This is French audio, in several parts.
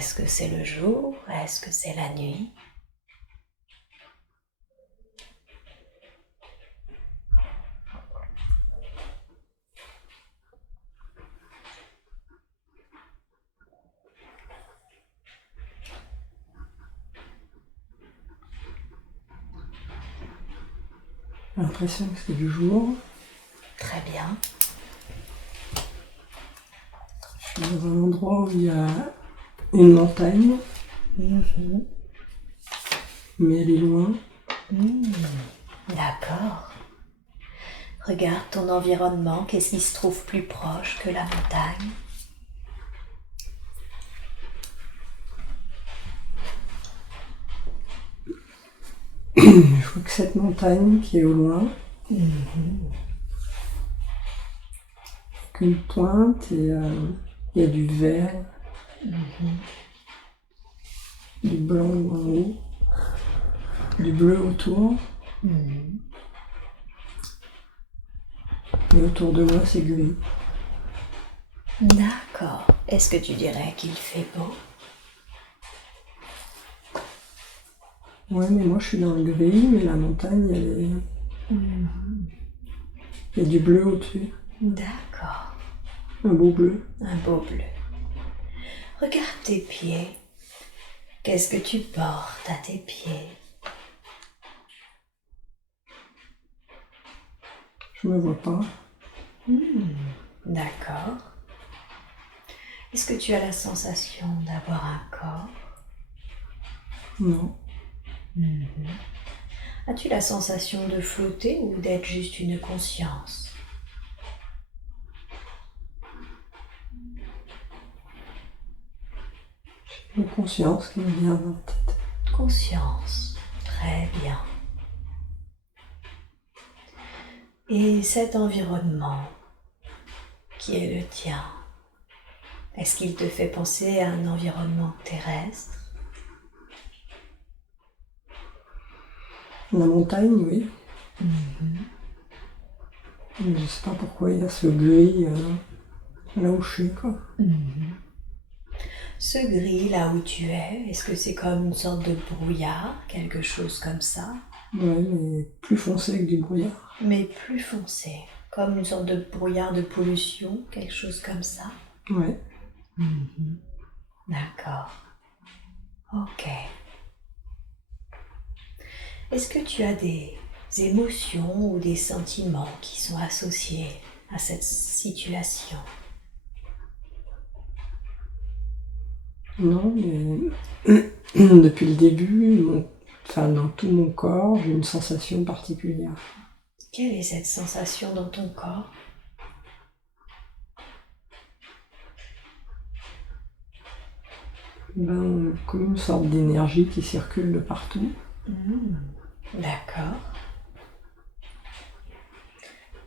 Est-ce que c'est le jour? Est-ce que c'est la nuit? J'ai l'impression que c'est du jour. Très bien. Je suis dans un endroit où il y a une montagne, mais elle est loin. D'accord. Regarde ton environnement, qu'est-ce qui se trouve plus proche que la montagne? Je vois que cette montagne qui est au loin, qu'une pointe et il y a du vert, du blanc en haut, du bleu autour. Et autour de moi, c'est gris. D'accord. Est-ce que tu dirais qu'il fait beau? Ouais, mais moi je suis dans le gris, mais la montagne, il y a du bleu au-dessus. D'accord. Un beau bleu. Un beau bleu. Regarde tes pieds. Qu'est-ce que tu portes à tes pieds? Je me vois pas. D'accord. Est-ce que tu as la sensation d'avoir un corps? Non. As-tu la sensation de flotter ou d'être juste une conscience? Une conscience qui me vient dans la tête. Conscience. Très bien. Et cet environnement qui est le tien, est-ce qu'il te fait penser à un environnement terrestre? La montagne, oui. Je sais pas pourquoi il y a ce gris là où je suis, quoi. Ce gris là où tu es, est-ce que c'est comme une sorte de brouillard, quelque chose comme ça? Ouais, mais plus foncé que du brouillard. Mais plus foncé, comme une sorte de brouillard de pollution, quelque chose comme ça? Ouais. D'accord. Ok. Est-ce que tu as des émotions ou des sentiments qui sont associés à cette situation? Non, mais depuis le début, dans tout mon corps, j'ai une sensation particulière. Quelle est cette sensation dans ton corps? Comme une sorte d'énergie qui circule de partout. D'accord.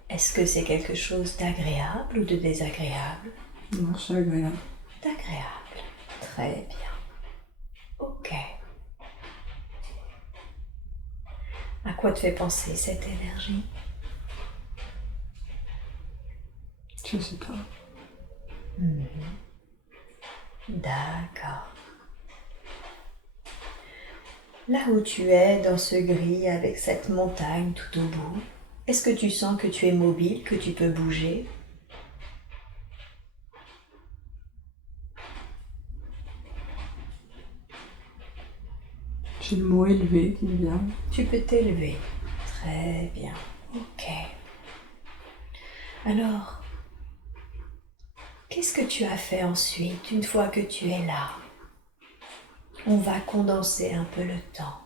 Est-ce que c'est quelque chose d'agréable ou de désagréable? Non, c'est agréable. D'agréable. Très bien. Ok. À quoi te fait penser cette énergie? Je sais pas. D'accord. Là où tu es, dans ce gris, avec cette montagne tout au bout, est-ce que tu sens que tu es mobile, que tu peux bouger? J'ai le mot élevé qui me vient. Tu peux t'élever. Très bien. Ok. Alors, qu'est-ce que tu as fait ensuite, une fois que tu es là? On va condenser un peu le temps.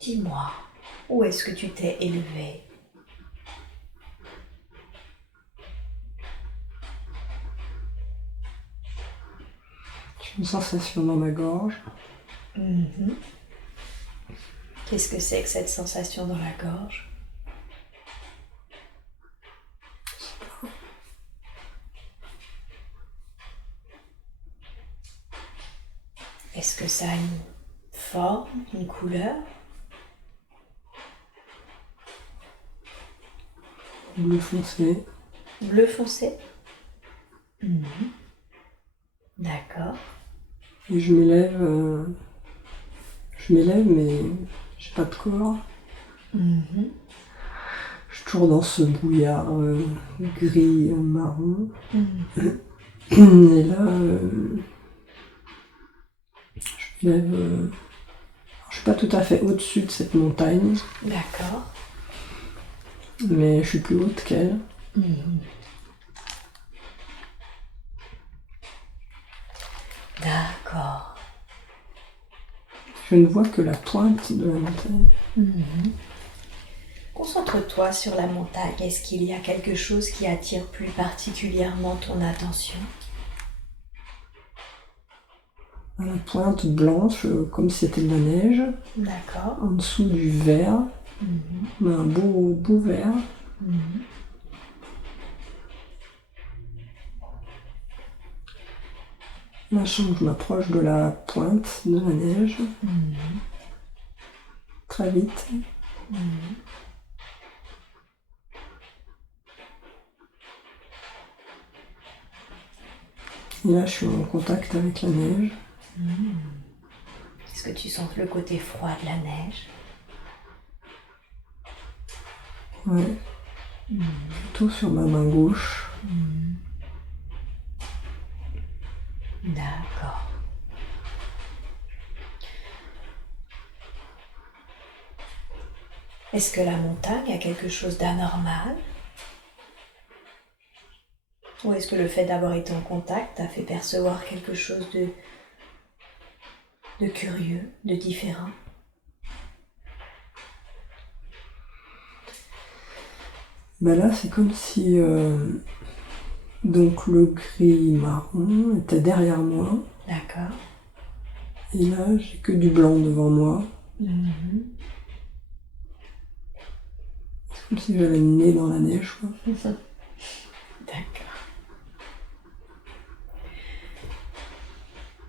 Dis-moi, où est-ce que tu t'es élevé? J'ai une sensation dans ma gorge. Qu'est-ce que c'est que cette sensation dans la gorge? Est-ce que ça a une forme, une couleur? Bleu foncé. Bleu foncé? D'accord. Et je m'élève, mais j'ai pas de corps. Mhm. Je suis toujours dans ce brouillard gris, marron. Mhm. Et là, je m'élève. Je suis pas tout à fait au-dessus de cette montagne, D'accord. mais je suis plus haute qu'elle. Mhm. D'accord. Je ne vois que la pointe de la montagne. Mhm. Concentre-toi sur la montagne. Est-ce qu'il y a quelque chose qui attire plus particulièrement ton attention? La pointe blanche, comme si c'était de la neige. D'accord. En dessous du vert, Mhm. un beau vert. Mhm. Là, je sens que je m'approche de la pointe de la neige. Mhm. Très vite. Mhm. Et là, je suis en contact avec la neige. Mhm. Est-ce que tu sens le côté froid de la neige? Ouais. Mhm. Plutôt sur ma main gauche. Mhm. D'accord. Est-ce que la montagne a quelque chose d'anormal? Ou est-ce que le fait d'avoir été en contact t'a fait percevoir quelque chose de curieux, de différent? Ben là, c'est comme si donc le gris marron était derrière moi. D'accord. Et là, j'ai que du blanc devant moi. Mhm. C'est comme si j'avais le nez dans la neige, quoi. D'accord.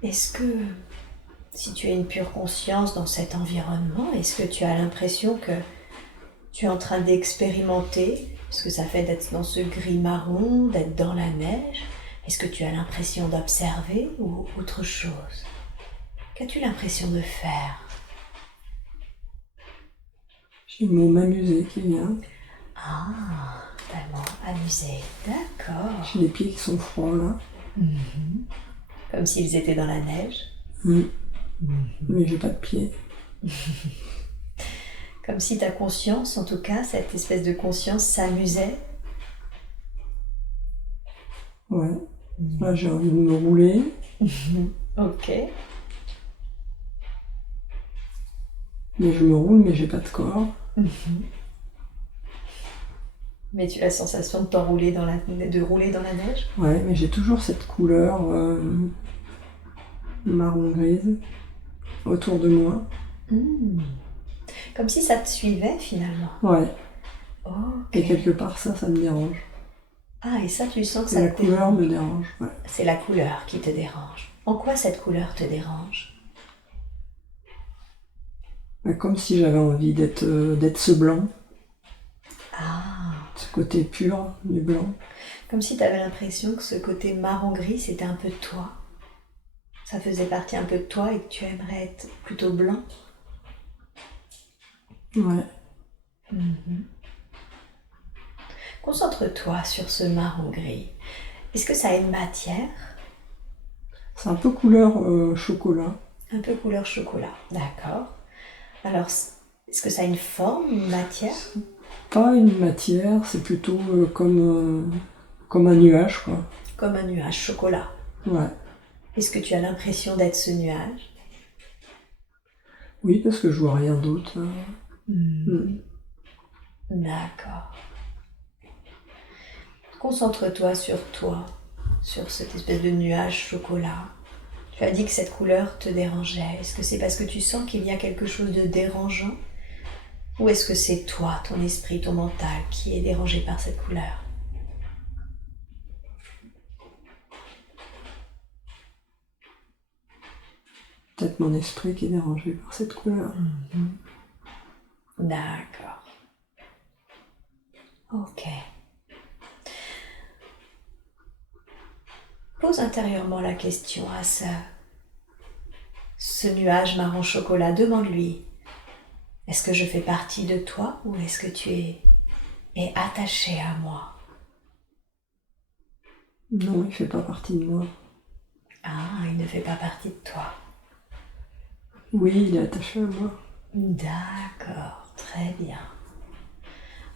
Est-ce que, si tu as une pure conscience dans cet environnement, est-ce que tu as l'impression que tu es en train d'expérimenter ce que ça fait d'être dans ce gris marron, d'être dans la neige? Est-ce que tu as l'impression d'observer ou autre chose? Qu'as-tu l'impression de faire? J'ai le mot m'amuser qui vient. Ah, tellement amusé. D'accord. J'ai les pieds qui sont froids, là. Mhm. Comme s'ils étaient dans la neige. Mm. Mhm. Mais j'ai pas de pieds. Comme si ta conscience, en tout cas, cette espèce de conscience s'amusait. Ouais. Là, j'ai envie de me rouler. Ok. Mais je me roule, mais j'ai pas de corps. Mais tu as la sensation de t'enrouler de rouler dans la neige? Ouais, mais j'ai toujours cette couleur marron-grise autour de moi. Hmm. Comme si ça te suivait finalement. Ouais. Ok. Et quelque part, ça me dérange. Ah, et ça, tu sens que Et ça la te couleur dérange. me dérange, ouais. C'est la couleur qui te dérange. En quoi cette couleur te dérange? Bah, comme si j'avais envie d'être ce blanc, Ah, ce côté pur du blanc. comme si tu avais l'impression que ce côté marron-gris, c'était un peu toi. Ça faisait partie un peu de toi et que tu aimerais être plutôt blanc. Ouais. Mhm. Concentre-toi sur ce marron-gris. Est-ce que ça a une matière? C'est un peu couleur chocolat. Un peu couleur chocolat, d'accord. Alors, est-ce que ça a une forme, une matière? Pas une matière, c'est plutôt comme un nuage, quoi. Comme un nuage chocolat. Ouais. Est-ce que tu as l'impression d'être ce nuage? Oui, parce que je vois rien d'autre. D'accord. Concentre-toi sur toi, sur cette espèce de nuage chocolat. Tu as dit que cette couleur te dérangeait. Est-ce que c'est parce que tu sens qu'il y a quelque chose de dérangeant? Ou est-ce que c'est toi, ton esprit, ton mental qui est dérangé par cette couleur? Peut-être mon esprit qui est dérangé par cette couleur. D'accord. Ok. Pose intérieurement la question à ça. ce nuage marron chocolat, demande-lui, est-ce que je fais partie de toi ou est-ce que tu es attaché à moi? Non, il ne fait pas partie de moi. Ah, il ne fait pas partie de toi. Oui, il est attaché à moi. D'accord, très bien.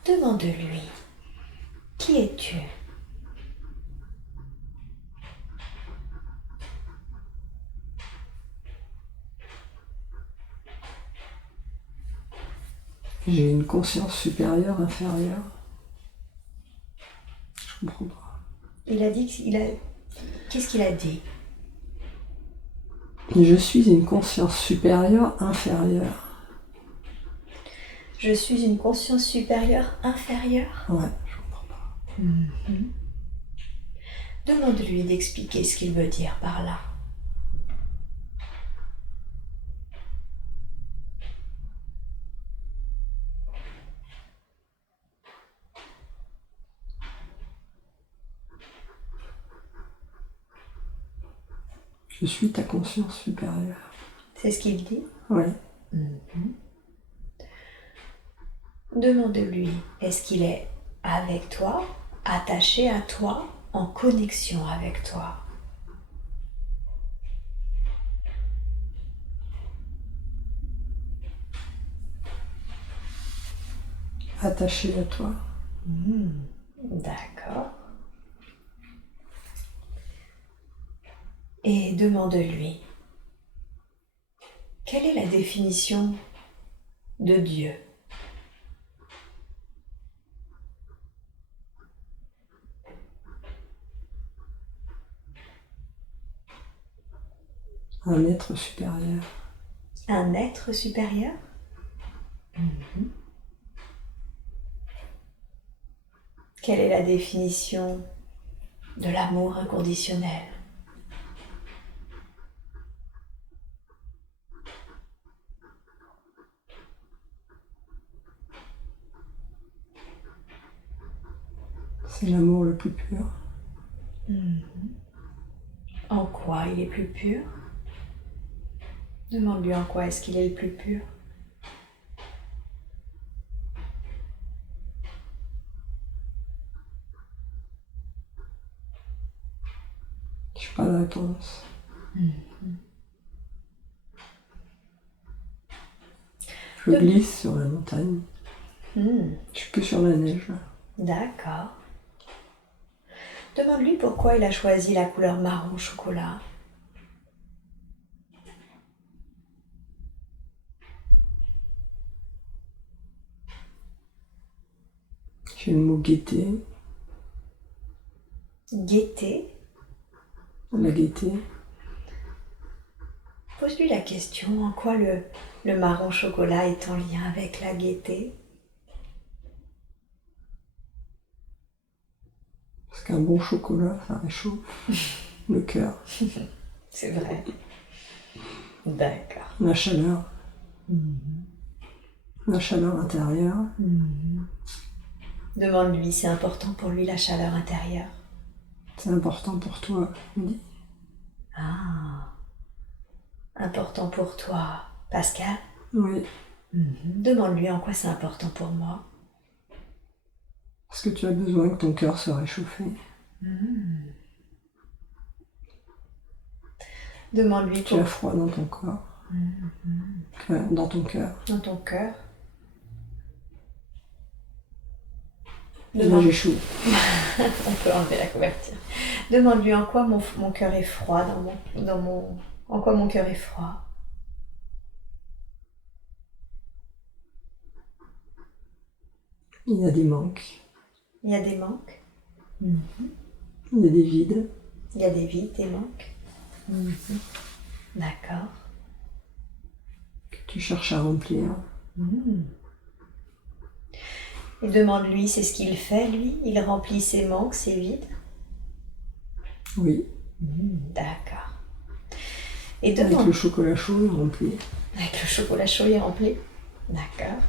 Demande-lui, qui es-tu? J'ai une conscience supérieure, inférieure. Je comprends pas. Il a dit qu'il a... Qu'est-ce qu'il a dit? Je suis une conscience supérieure, inférieure. Je suis une conscience supérieure inférieure? Ouais, je comprends pas. Demande-lui d'expliquer ce qu'il veut dire par là. Je suis ta conscience supérieure. C'est ce qu'il dit? Ouais. Demande-lui, est-ce qu'il est avec toi, attaché à toi, en connexion avec toi? Attaché à toi. D'accord. Et demande-lui, quelle est la définition de Dieu? Un être supérieur. Un être supérieur? Quelle est la définition de l'amour inconditionnel? C'est l'amour le plus pur. En quoi il est plus pur? Demande-lui en quoi est-ce qu'il est le plus pur. Je n'ai pas de réponse. Je glisse sur la montagne. Je suis plus sur la neige. D'accord. Demande-lui pourquoi il a choisi la couleur marron chocolat. J'ai le mot gaieté. Gaieté. La gaieté. Pose-lui la question, en quoi le marron chocolat est en lien avec la gaieté? Parce qu'un bon chocolat, ça réchauffe le cœur. C'est vrai. D'accord. La chaleur. La chaleur intérieure. Demande-lui, c'est important pour lui la chaleur intérieure. C'est important pour toi, il me dit. Ah, important pour toi, Pascal? Oui. Demande-lui en quoi c'est important pour moi. Parce que tu as besoin que ton cœur soit réchauffé. Demande-lui Tu as froid dans ton corps. Dans ton cœur. dans ton cœur. Moi j'ai chaud. On peut enlever la couverture. Demande-lui en quoi mon cœur est froid en quoi mon cœur est froid. Il y a des manques. Il y a des manques. Il y a des vides. Il y a des vides, des manques. D'accord. Que tu cherches à remplir. Et demande-lui, c'est ce qu'il fait, lui? Il remplit ses manques, ses vides? Oui. D'accord. Et Avec demande... le chocolat chaud, il remplit. Avec le chocolat chaud, il remplit? D'accord.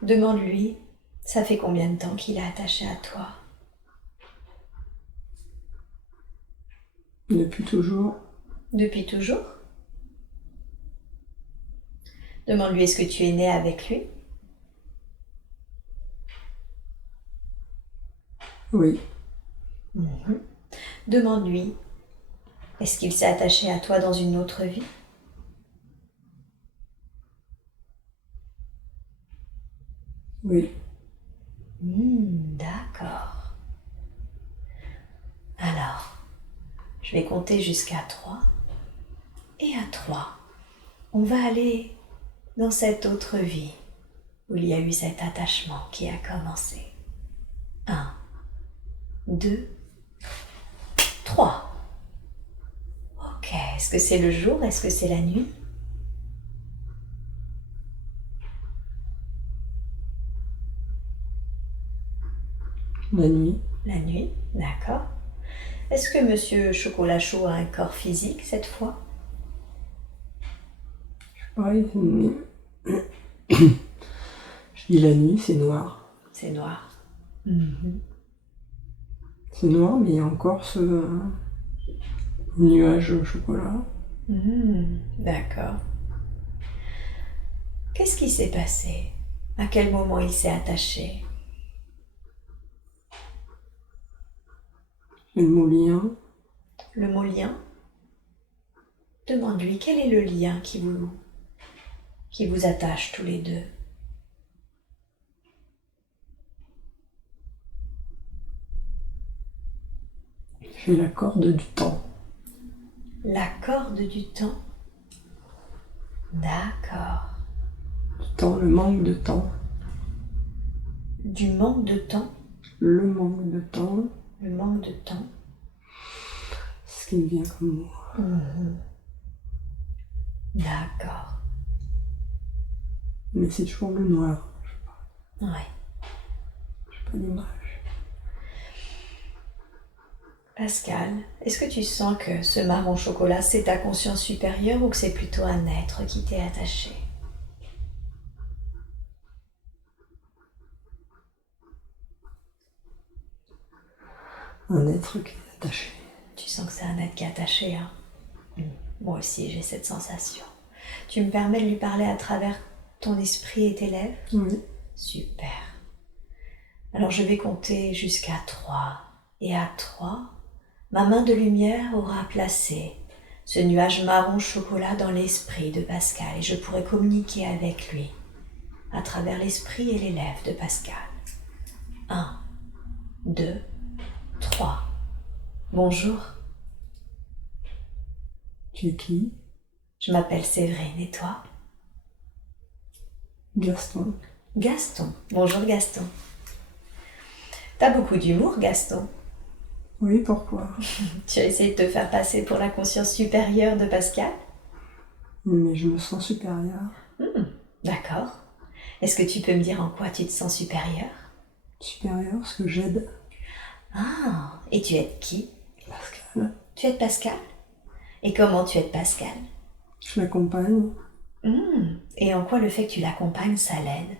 Demande-lui, ça fait combien de temps qu'il est attaché à toi? Depuis toujours. Depuis toujours? Demande-lui, est-ce que tu es né avec lui? Oui, Demande-lui, est-ce qu'il s'est attaché à toi dans une autre vie? oui. D'accord. Alors, je vais compter jusqu'à 3. Et à 3, on va aller dans cette autre vie où il y a eu cet attachement qui a commencé. 1, 2, 3. Ok, est-ce que c'est le jour? Est-ce que c'est la nuit? La nuit. La nuit, d'accord. Est-ce que Monsieur Chocolat Chaud a un corps physique cette fois? Pareil, c'est une nuit. Je dis la nuit, c'est noir. C'est noir. C'est noir, mais il y a encore ce nuage au chocolat. D'accord. Qu'est-ce qui s'est passé? À quel moment il s'est attaché? Et le mot lien, Le mot lien? Demande-lui quel est le lien qui vous attache tous les deux. c'est la corde du temps. La corde du temps? D'accord. Du temps, le manque de temps. Du manque de temps? Le manque de temps, Le manque de temps? c'est ce qui me vient comme mot. D'accord. Mais c'est toujours le noir. Ouais. J'ai pas d'image. Pascal, est-ce que tu sens que ce marron chocolat, c'est ta conscience supérieure ou que c'est plutôt un être qui t'est attaché? Un être qui est attaché. Tu sens que c'est un être qui est attaché, hein? Moi aussi, j'ai cette sensation. Tu me permets de lui parler à travers ton esprit et tes lèvres? Oui. Super. Alors je vais compter jusqu'à 3. Et à 3, ma main de lumière aura placé ce nuage marron chocolat dans l'esprit de Pascal et je pourrai communiquer avec lui à travers l'esprit et les lèvres de Pascal. 1, 2, 3. Bonjour, Tu es qui? je m'appelle Séverine et toi? Gaston. Gaston. Bonjour Gaston. T'as beaucoup d'humour, Gaston. Oui, pourquoi? Tu as essayé de te faire passer pour la conscience supérieure de Pascal? Mais je me sens supérieur. D'accord. Est-ce que tu peux me dire en quoi tu te sens supérieur? Supérieur, parce que j'aide Ah, et tu aides qui? Pascal. Tu aides Pascal? Et comment tu aides Pascal? Je l'accompagne, Et en quoi le fait que tu l'accompagnes, ça l'aide?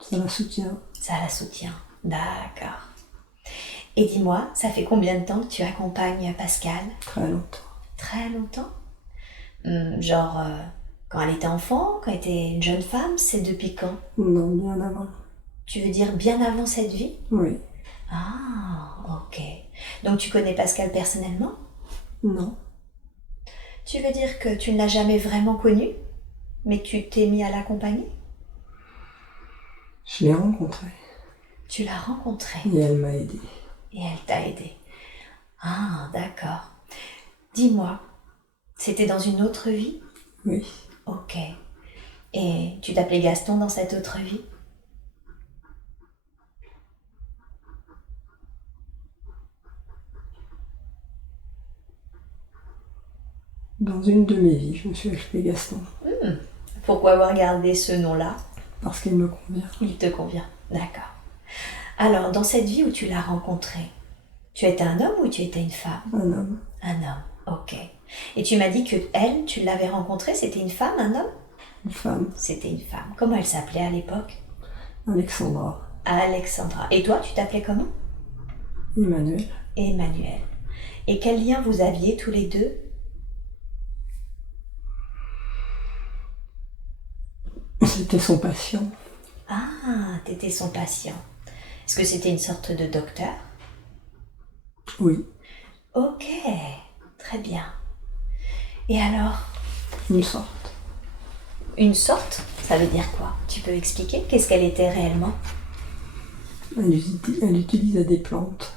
ça la soutient. Ça la soutient. D'accord. Et dis-moi, ça fait combien de temps que tu accompagnes Pascal? Très longtemps. Très longtemps? Genre, quand elle était enfant, quand elle était une jeune femme, c'est depuis quand? Non, bien avant. Tu veux dire bien avant cette vie? Oui. Ah, ok. Donc tu connais Pascal personnellement? Non. Tu veux dire que tu ne l'as jamais vraiment connu, mais que tu t'es mis à l'accompagner? Je l'ai rencontrée. Tu l'as rencontrée Et elle m'a aidé. et elle t'a aidé. Ah, d'accord. Dis-moi, c'était dans une autre vie? Oui. Ok. Et tu t'appelais Gaston dans cette autre vie? Dans une de mes vies, je me suis appelé Gaston. Pourquoi avoir gardé ce nom-là? Parce qu'il me convient. Il te convient. D'accord. Alors, dans cette vie où tu l'as rencontré, tu étais un homme ou tu étais une femme? Un homme. Un homme, ok. Et tu m'as dit que elle, tu l'avais rencontrée, c'était une femme, un homme? Une femme. C'était une femme. Comment elle s'appelait à l'époque? Alexandra. Alexandra. Et toi, tu t'appelais comment? Emmanuel. Emmanuel. Et quel lien vous aviez tous les deux? J'étais son patient. Ah, t'étais son patient. Est-ce que c'était une sorte de docteur? Oui, Ok, très bien. Et alors, une sorte. une sorte, ça veut dire quoi? Tu peux expliquer? Qu'est-ce qu'elle était réellement? Elle utilisait des plantes.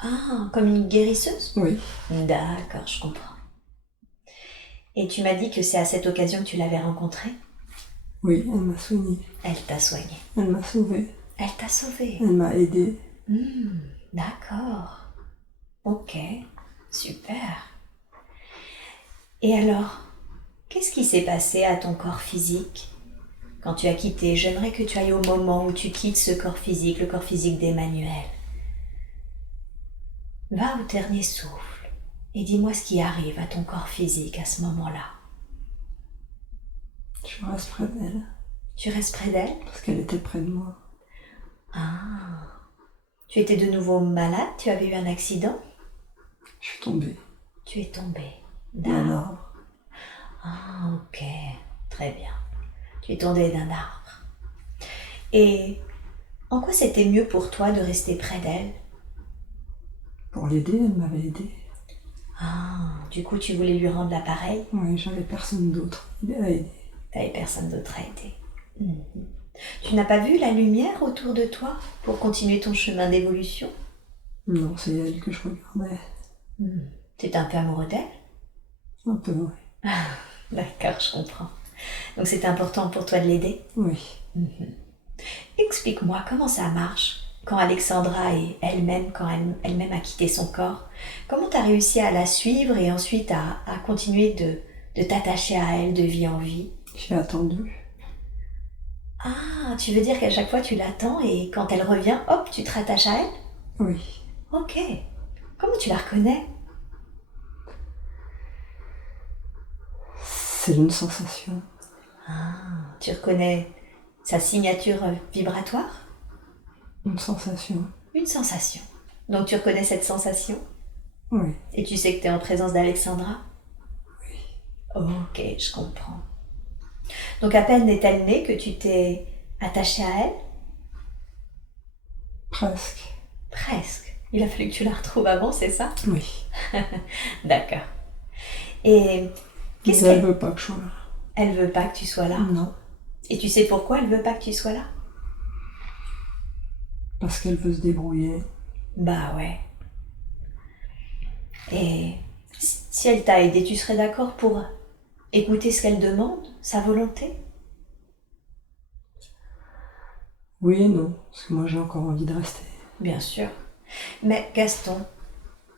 Ah, comme une guérisseuse? Oui, D'accord, je comprends. Et tu m'as dit que c'est à cette occasion que tu l'avais rencontrée? oui, elle m'a soigné. Elle t'a soigné. Elle m'a sauvé. Elle t'a sauvé. Elle m'a aidé. D'accord. Ok, super. Et alors, qu'est-ce qui s'est passé à ton corps physique quand tu as quitté? J'aimerais que tu ailles au moment où tu quittes ce corps physique, le corps physique d'Emmanuel. Va au dernier souffle et dis-moi ce qui arrive à ton corps physique à ce moment-là. Je reste près d'elle. Tu restes près d'elle? Parce qu'elle était près de moi. Ah. Tu étais de nouveau malade? Tu avais eu un accident? Je suis tombée Tu es tombé. d'un arbre. Ah, ok. Très bien. Tu es tombé d'un arbre. Et en quoi c'était mieux pour toi de rester près d'elle? Pour l'aider, elle m'avait aidé. Ah, du coup, tu voulais lui rendre l'appareil? Oui, j'avais personne d'autre à aider. T'avais personne d'autre à aider. Tu n'as pas vu la lumière autour de toi pour continuer ton chemin d'évolution? Non, c'est elle que je regardais. Tu étais un peu amoureux d'elle? Un peu, oui. D'accord, je comprends. Donc c'était important pour toi de l'aider? Oui. Explique-moi comment ça marche quand Alexandra est elle-même, quand elle-même a quitté son corps. Comment tu as réussi à la suivre et ensuite à continuer de t'attacher à elle de vie en vie? J'ai attendu. Ah, tu veux dire qu'à chaque fois tu l'attends et quand elle revient, hop, tu te rattaches à elle? Oui. Ok. Comment tu la reconnais? C'est une sensation. Tu reconnais sa signature vibratoire? Une sensation. Une sensation. Donc tu reconnais cette sensation? Oui. Et tu sais que tu es en présence d'Alexandra? Oui. Ok, je comprends. Donc à peine est-elle née que tu t'es attaché à elle? Presque. Presque. Il a fallu que tu la retrouves avant, c'est ça? Oui. D'accord. Et Mais elle veut pas que je sois là. Elle veut pas que tu sois là? Non. Et tu sais pourquoi elle veut pas que tu sois là? Parce qu'elle veut se débrouiller. Bah ouais. Et si elle t'a aidé, tu serais d'accord pour écouter ce qu'elle demande, sa volonté? Oui et non, parce que moi j'ai encore envie de rester. Bien sûr. Mais Gaston,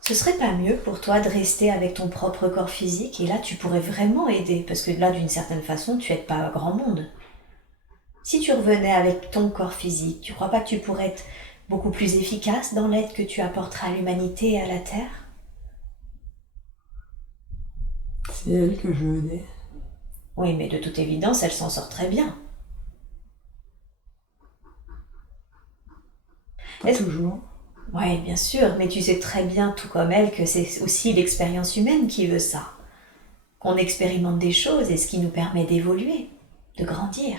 ce serait pas mieux pour toi de rester avec ton propre corps physique et là tu pourrais vraiment aider parce que là d'une certaine façon tu aides pas grand monde. Si tu revenais avec ton corps physique, tu crois pas que tu pourrais être beaucoup plus efficace dans l'aide que tu apporteras à l'humanité et à la Terre? C'est elle que je veux aider. Oui, mais de toute évidence, elle s'en sort très bien. Pas toujours. Oui, bien sûr, mais tu sais très bien, tout comme elle, que c'est aussi l'expérience humaine qui veut ça. Qu'on expérimente des choses et ce qui nous permet d'évoluer, de grandir.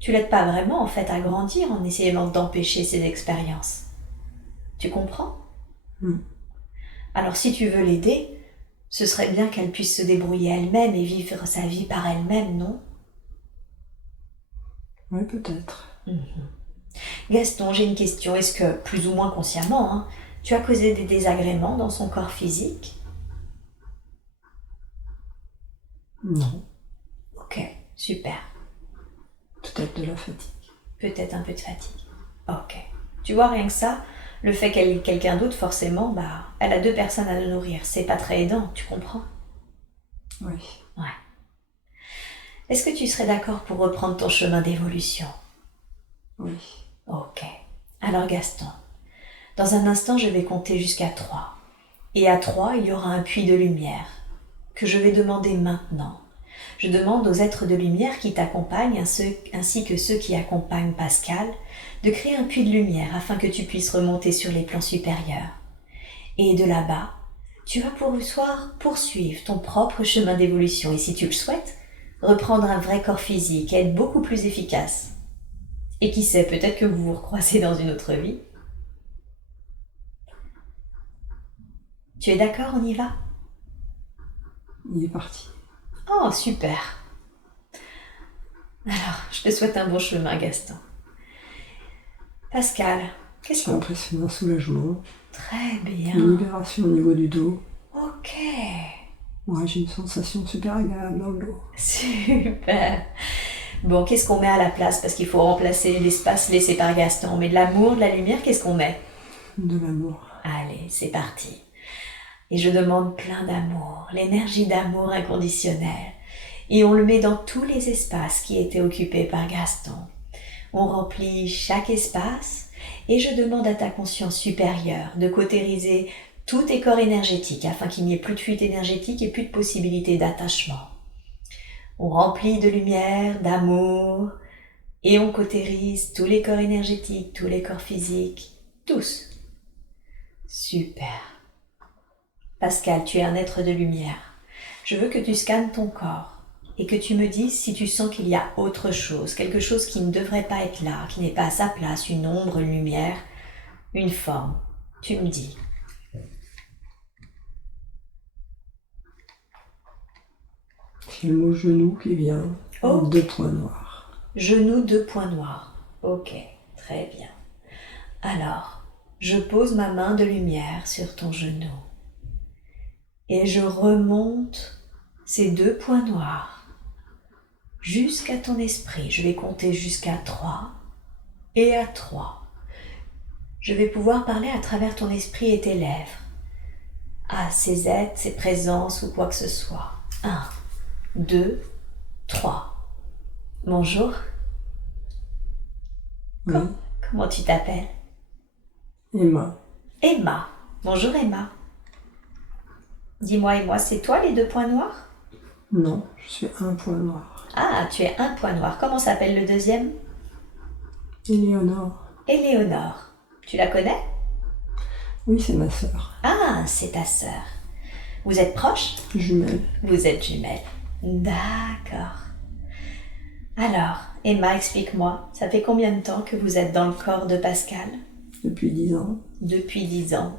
Tu l'aides pas vraiment, en fait, à grandir en essayant d'empêcher ces expériences. Tu comprends? Alors, si tu veux l'aider, ce serait bien qu'elle puisse se débrouiller elle-même et vivre sa vie par elle-même, non? Oui, peut-être. Gaston, j'ai une question. Est-ce que, plus ou moins consciemment, tu as causé des désagréments dans son corps physique? Non. Ok, super. Peut-être de la fatigue. Peut-être un peu de fatigue. Ok. Tu vois, rien que ça, le fait qu'elle ait quelqu'un d'autre, forcément, elle a deux personnes à nourrir. C'est pas très aidant, tu comprends? Oui. Ouais. Est-ce que tu serais d'accord pour reprendre ton chemin d'évolution? Oui. Ok. Alors Gaston, dans un instant, je vais compter jusqu'à 3. Et à 3, il y aura un puits de lumière que je vais demander maintenant. Je demande aux êtres de lumière qui t'accompagnent, ainsi que ceux qui accompagnent Pascal, de créer un puits de lumière afin que tu puisses remonter sur les plans supérieurs. Et de là-bas, tu vas pouvoir poursuivre ton propre chemin d'évolution. Et si tu le souhaites, reprendre un vrai corps physique, être beaucoup plus efficace. Et qui sait, peut-être que vous vous recroisez dans une autre vie. Tu es d'accord, on y va? Il est parti. Oh, super. Alors, je te souhaite un bon chemin, Gaston. Pascal, qu'est-ce J'ai qu'on... l'impression d'un soulagement, Très une bien. libération au niveau du dos. Ok. Ouais, j'ai une sensation super agréable dans le dos. Super. Bon, qu'est-ce qu'on met à la place? Parce qu'il faut remplacer l'espace laissé par Gaston. On met de l'amour, de la lumière, qu'est-ce qu'on met? De l'amour. Allez, c'est parti. Et je demande plein d'amour, l'énergie d'amour inconditionnel. Et on le met dans tous les espaces qui étaient occupés par Gaston. On remplit chaque espace et je demande à ta conscience supérieure de cautériser tous tes corps énergétiques afin qu'il n'y ait plus de fuite énergétique et plus de possibilité d'attachement. On remplit de lumière, d'amour et on cautérise tous les corps énergétiques, tous les corps physiques, tous. Super. Pascal, tu es un être de lumière. Je veux que tu scannes ton corps et que tu me dises si tu sens qu'il y a autre chose, quelque chose qui ne devrait pas être là, qui n'est pas à sa place, une ombre, une lumière, une forme. Tu me dis. J'ai le mot genou qui vient en Ok. 2 points noirs. Genou, 2 points noirs. Ok, très bien. Alors, je pose ma main de lumière sur ton genou et je remonte ces 2 points noirs jusqu'à ton esprit. Je vais compter jusqu'à 3 et à 3. Je vais pouvoir parler à travers ton esprit et tes lèvres. À ces êtres, ces présences ou quoi que ce soit. 1, 2, 3. Bonjour. Oui. Comment tu t'appelles? Emma. Emma. Bonjour Emma. Dis-moi, Emma, c'est toi les 2 points noirs? Non, je suis un point noir. Ah, tu es un point noir. Comment s'appelle le deuxième? Éléonore. Éléonore. Tu la connais? Oui, c'est ma sœur. Ah, c'est ta sœur. Vous êtes proches? Jumelle. Vous êtes jumelles. D'accord. Alors, Emma, explique-moi, ça fait combien de temps que vous êtes dans le corps de Pascal? Depuis 10 ans. Depuis 10 ans.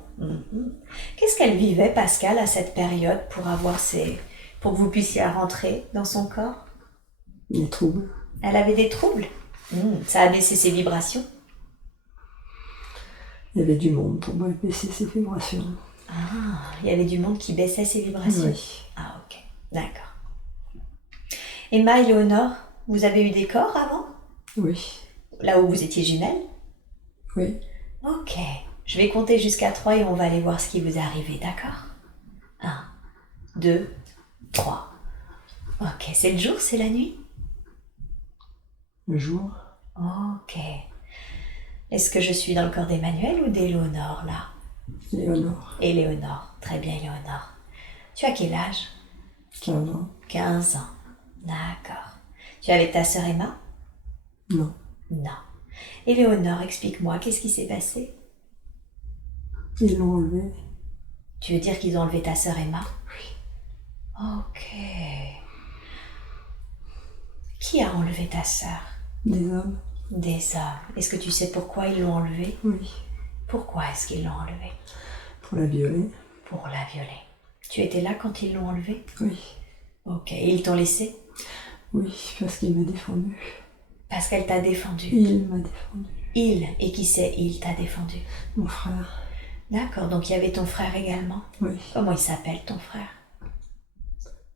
Qu'est-ce qu'elle vivait, Pascal, à cette période pour que vous puissiez rentrer dans son corps? Des troubles. Elle avait des troubles? Ça a baissé ses vibrations? Il y avait du monde pour baisser ses vibrations. Ah, il y avait du monde qui baissait ses vibrations? Oui. Ah, ok. D'accord. Emma et Léonore, vous avez eu des corps avant? Oui. Là où vous étiez jumelles? Oui. Ok. Je vais compter jusqu'à 3 et on va aller voir ce qui vous est arrivé, d'accord? 1, 2, 3. Ok. C'est le jour, c'est la nuit? Le jour. Ok. Est-ce que je suis dans le corps d'Emmanuel ou d'Éléonore, là? Léonore. Éléonore. Très bien, Éléonore. Tu as quel âge? 15 ans. 15 ans. D'accord. Tu es avec ta sœur Emma? Non. Non. Éléonore, explique-moi, qu'est-ce qui s'est passé? Ils l'ont enlevé. Tu veux dire qu'ils ont enlevé ta sœur Emma? Oui. Ok. Qui a enlevé ta sœur? Des hommes. Des hommes. Est-ce que tu sais pourquoi ils l'ont enlevée? Oui. Pourquoi est-ce qu'ils l'ont enlevée? Pour la violer. Pour la violer. Tu étais là quand ils l'ont enlevée? Oui. Ok. Et ils t'ont laissé? Oui, parce qu'il m'a défendu. Parce qu'elle t'a défendu. Il m'a défendu. Il. Et qui c'est il t'a défendu? Mon frère. D'accord. Donc il y avait ton frère également? Oui. Comment il s'appelle ton frère?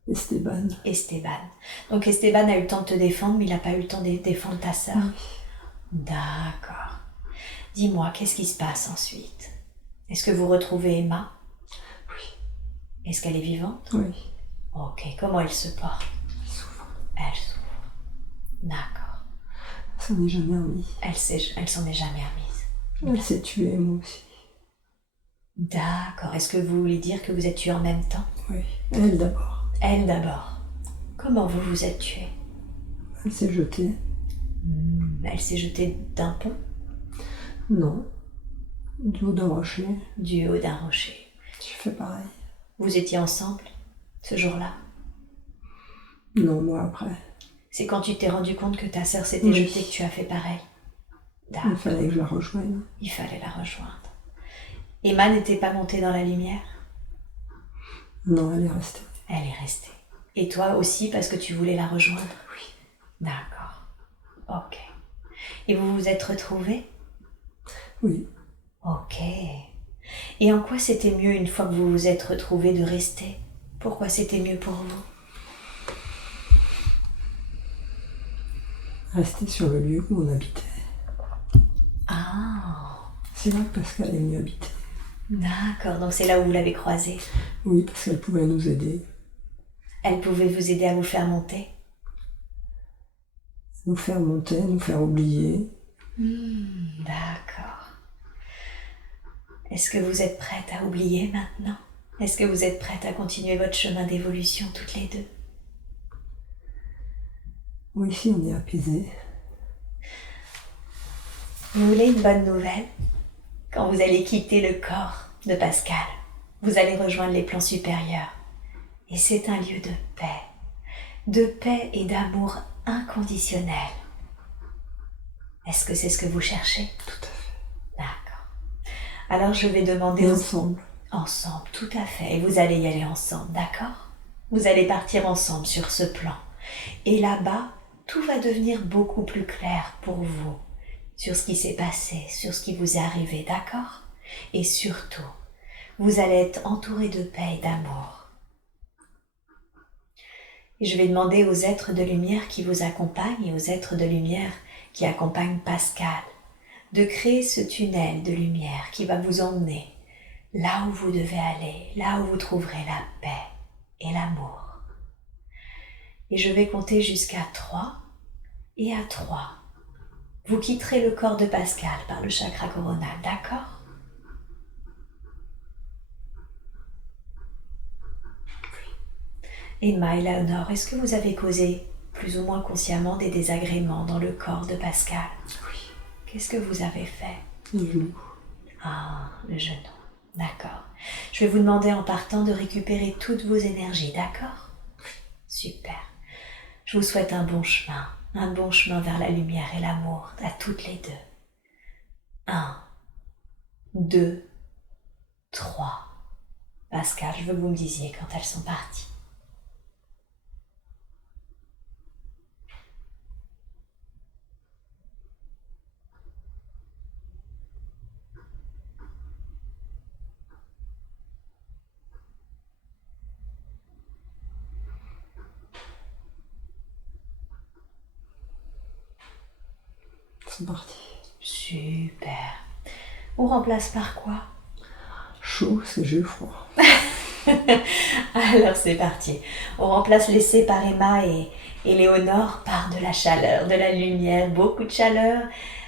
Esteban. Esteban. Donc Esteban a eu le temps de te défendre, mais il n'a pas eu le temps de défendre ta sœur. Oui. D'accord. Dis-moi, qu'est-ce qui se passe ensuite? Est-ce que vous retrouvez Emma? Oui. Est-ce qu'elle est vivante? Oui. Ok. Comment elle se porte? Il souffre. Elle souffre. D'accord. Ça n'est jamais remis. Elle s'en est jamais remise. Elle s'est tuée, moi aussi. D'accord. Est-ce que vous voulez dire que vous êtes tués en même temps? Oui. Elle d'abord. Elle d'abord. Comment vous vous êtes tués? Elle s'est jetée. Elle s'est jetée d'un pont? Non. Du haut d'un rocher. Du haut d'un rocher. Je fais pareil. Vous étiez ensemble ce jour-là? Non, moi après. C'est quand tu t'es rendu compte que ta sœur s'était Oui. jetée que tu as fait pareil. Il fallait que je la rejoigne. Il fallait la rejoindre. Emma n'était pas montée dans la lumière? Non, elle est restée. Elle est restée. Et toi aussi parce que tu voulais la rejoindre? Oui. D'accord. Ok. Et vous vous êtes retrouvés? Oui. Ok. Et en quoi c'était mieux une fois que vous vous êtes retrouvés de rester? Pourquoi c'était mieux pour vous? Rester sur le lieu où on habitait. Ah, C'est là que Pascal est venu habiter. d'accord. Donc c'est là où vous l'avez croisée. Oui, parce qu'elle pouvait nous aider. Elle pouvait vous aider à vous faire monter? Nous faire monter, nous faire oublier. D'accord. Est-ce que vous êtes prête à oublier maintenant? Est-ce que vous êtes prête à continuer votre chemin d'évolution toutes les deux? Oui, ici on est apaisé. Vous voulez une bonne nouvelle? Quand vous allez quitter le corps de Pascal, vous allez rejoindre les plans supérieurs. Et c'est un lieu de paix et d'amour inconditionnel. Est-ce que c'est ce que vous cherchez? Tout à fait. D'accord. Alors je vais demander Et ensemble. Ensemble, tout à fait. Et vous allez y aller ensemble, d'accord? Vous allez partir ensemble sur ce plan. Et là-bas, tout va devenir beaucoup plus clair pour vous sur ce qui s'est passé, sur ce qui vous est arrivé, d'accord? Et surtout, vous allez être entouré de paix et d'amour. Et je vais demander aux êtres de lumière qui vous accompagnent et aux êtres de lumière qui accompagnent Pascal de créer ce tunnel de lumière qui va vous emmener là où vous devez aller, là où vous trouverez la paix et l'amour. Et je vais compter jusqu'à 3, et à 3, vous quitterez le corps de Pascal par le chakra coronal, d'accord? Emma et Léonore, est-ce que vous avez causé plus ou moins consciemment des désagréments dans le corps de Pascal? Oui. Qu'est-ce que vous avez fait? Les genoux. Ah, le genou. D'accord. Je vais vous demander en partant de récupérer toutes vos énergies, d'accord? Super. Je vous souhaite un bon chemin vers la lumière et l'amour à toutes les deux. 1, 2, 3. Pascal, je veux que vous me disiez quand elles sont parties. C'est parti. Super. On remplace par quoi? Chaud, parce que j'ai eu froid. Alors c'est parti. On remplace l'essai par Emma et Léonore par de la chaleur, de la lumière, beaucoup de chaleur,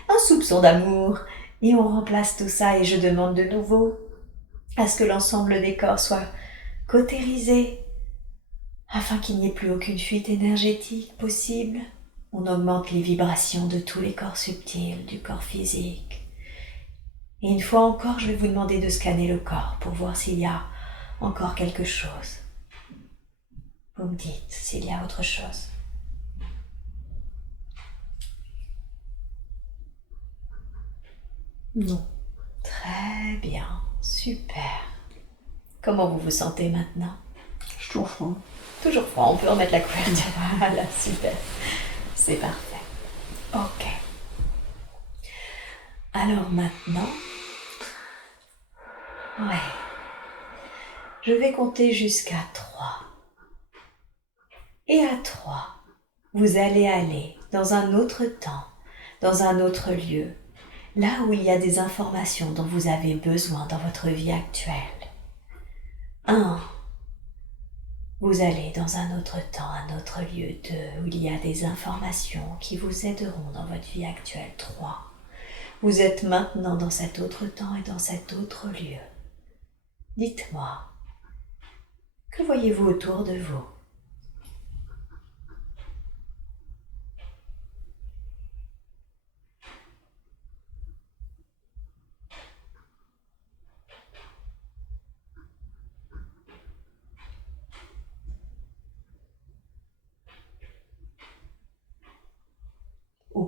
un soupçon d'amour. Et on remplace tout ça et je demande de nouveau à ce que l'ensemble des corps soit cautérisé afin qu'il n'y ait plus aucune fuite énergétique possible. On augmente les vibrations de tous les corps subtils, du corps physique. Et une fois encore, je vais vous demander de scanner le corps pour voir s'il y a encore quelque chose. Vous me dites s'il y a autre chose. Non. Très bien, super. Comment vous vous sentez maintenant? J'ai toujours froid. Toujours froid, on peut remettre la couverture. Voilà, super. C'est parfait. Ok. Alors maintenant, je vais compter jusqu'à 3. Et à 3, vous allez aller dans un autre temps, dans un autre lieu, là où il y a des informations dont vous avez besoin dans votre vie actuelle. 1. Vous allez dans un autre temps, un autre lieu. 2. Où il y a des informations qui vous aideront dans votre vie actuelle. 3. Vous êtes maintenant dans cet autre temps et dans cet autre lieu. Dites-moi, que voyez-vous autour de vous?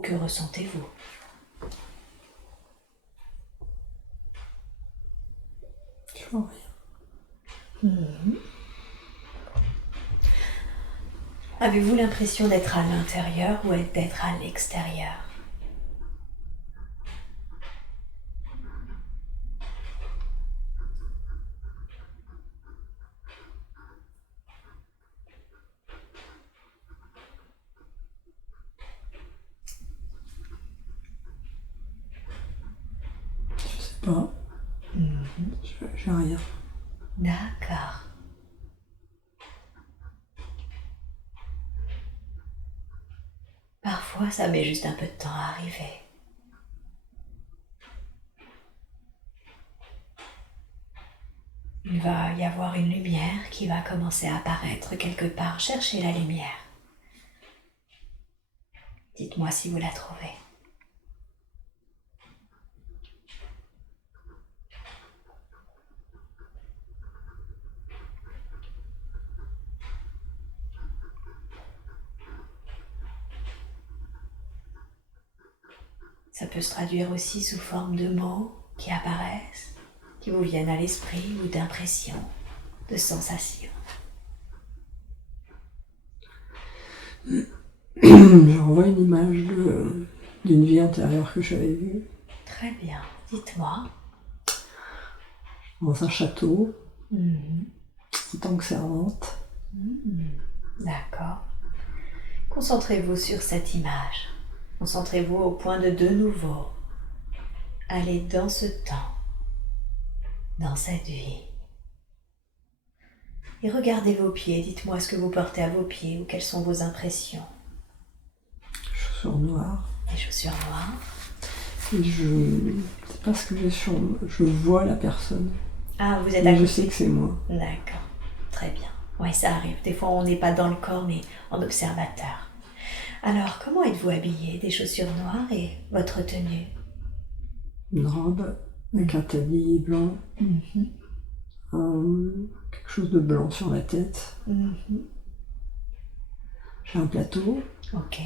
que ressentez-vous? Je vois rien. Avez-vous l'impression d'être à l'intérieur ou d'être à l'extérieur? Je sais pas. J'ai rien. D'accord. Parfois, ça met juste un peu de temps à arriver. Il va y avoir une lumière qui va commencer à apparaître quelque part. Cherchez la lumière. Dites-moi si vous la trouvez. Ça peut se traduire aussi sous forme de mots qui apparaissent, qui vous viennent à l'esprit ou d'impressions, de sensations. Je renvoie une image d'une vie antérieure que j'avais vue. Très bien, dites-moi. Dans un château, en tant que servante. D'accord. Concentrez-vous sur cette image. Concentrez-vous au point de nouveau aller dans ce temps, dans cette vie. Et regardez vos pieds. Dites-moi ce que vous portez à vos pieds ou quelles sont vos impressions. Chaussures noires. Les chaussures noires. Et je ne sais pas ce que j'ai sur moi. Je vois la personne. Ah, vous êtes Mais à je côté. sais que c'est moi. D'accord, très bien. Oui, ça arrive. Des fois, on n'est pas dans le corps, mais en observateur. Alors, comment êtes-vous habillé? Des chaussures noires et votre tenue? Une robe avec un tablier blanc. Quelque chose de blanc sur la tête. J'ai un plateau. Ok.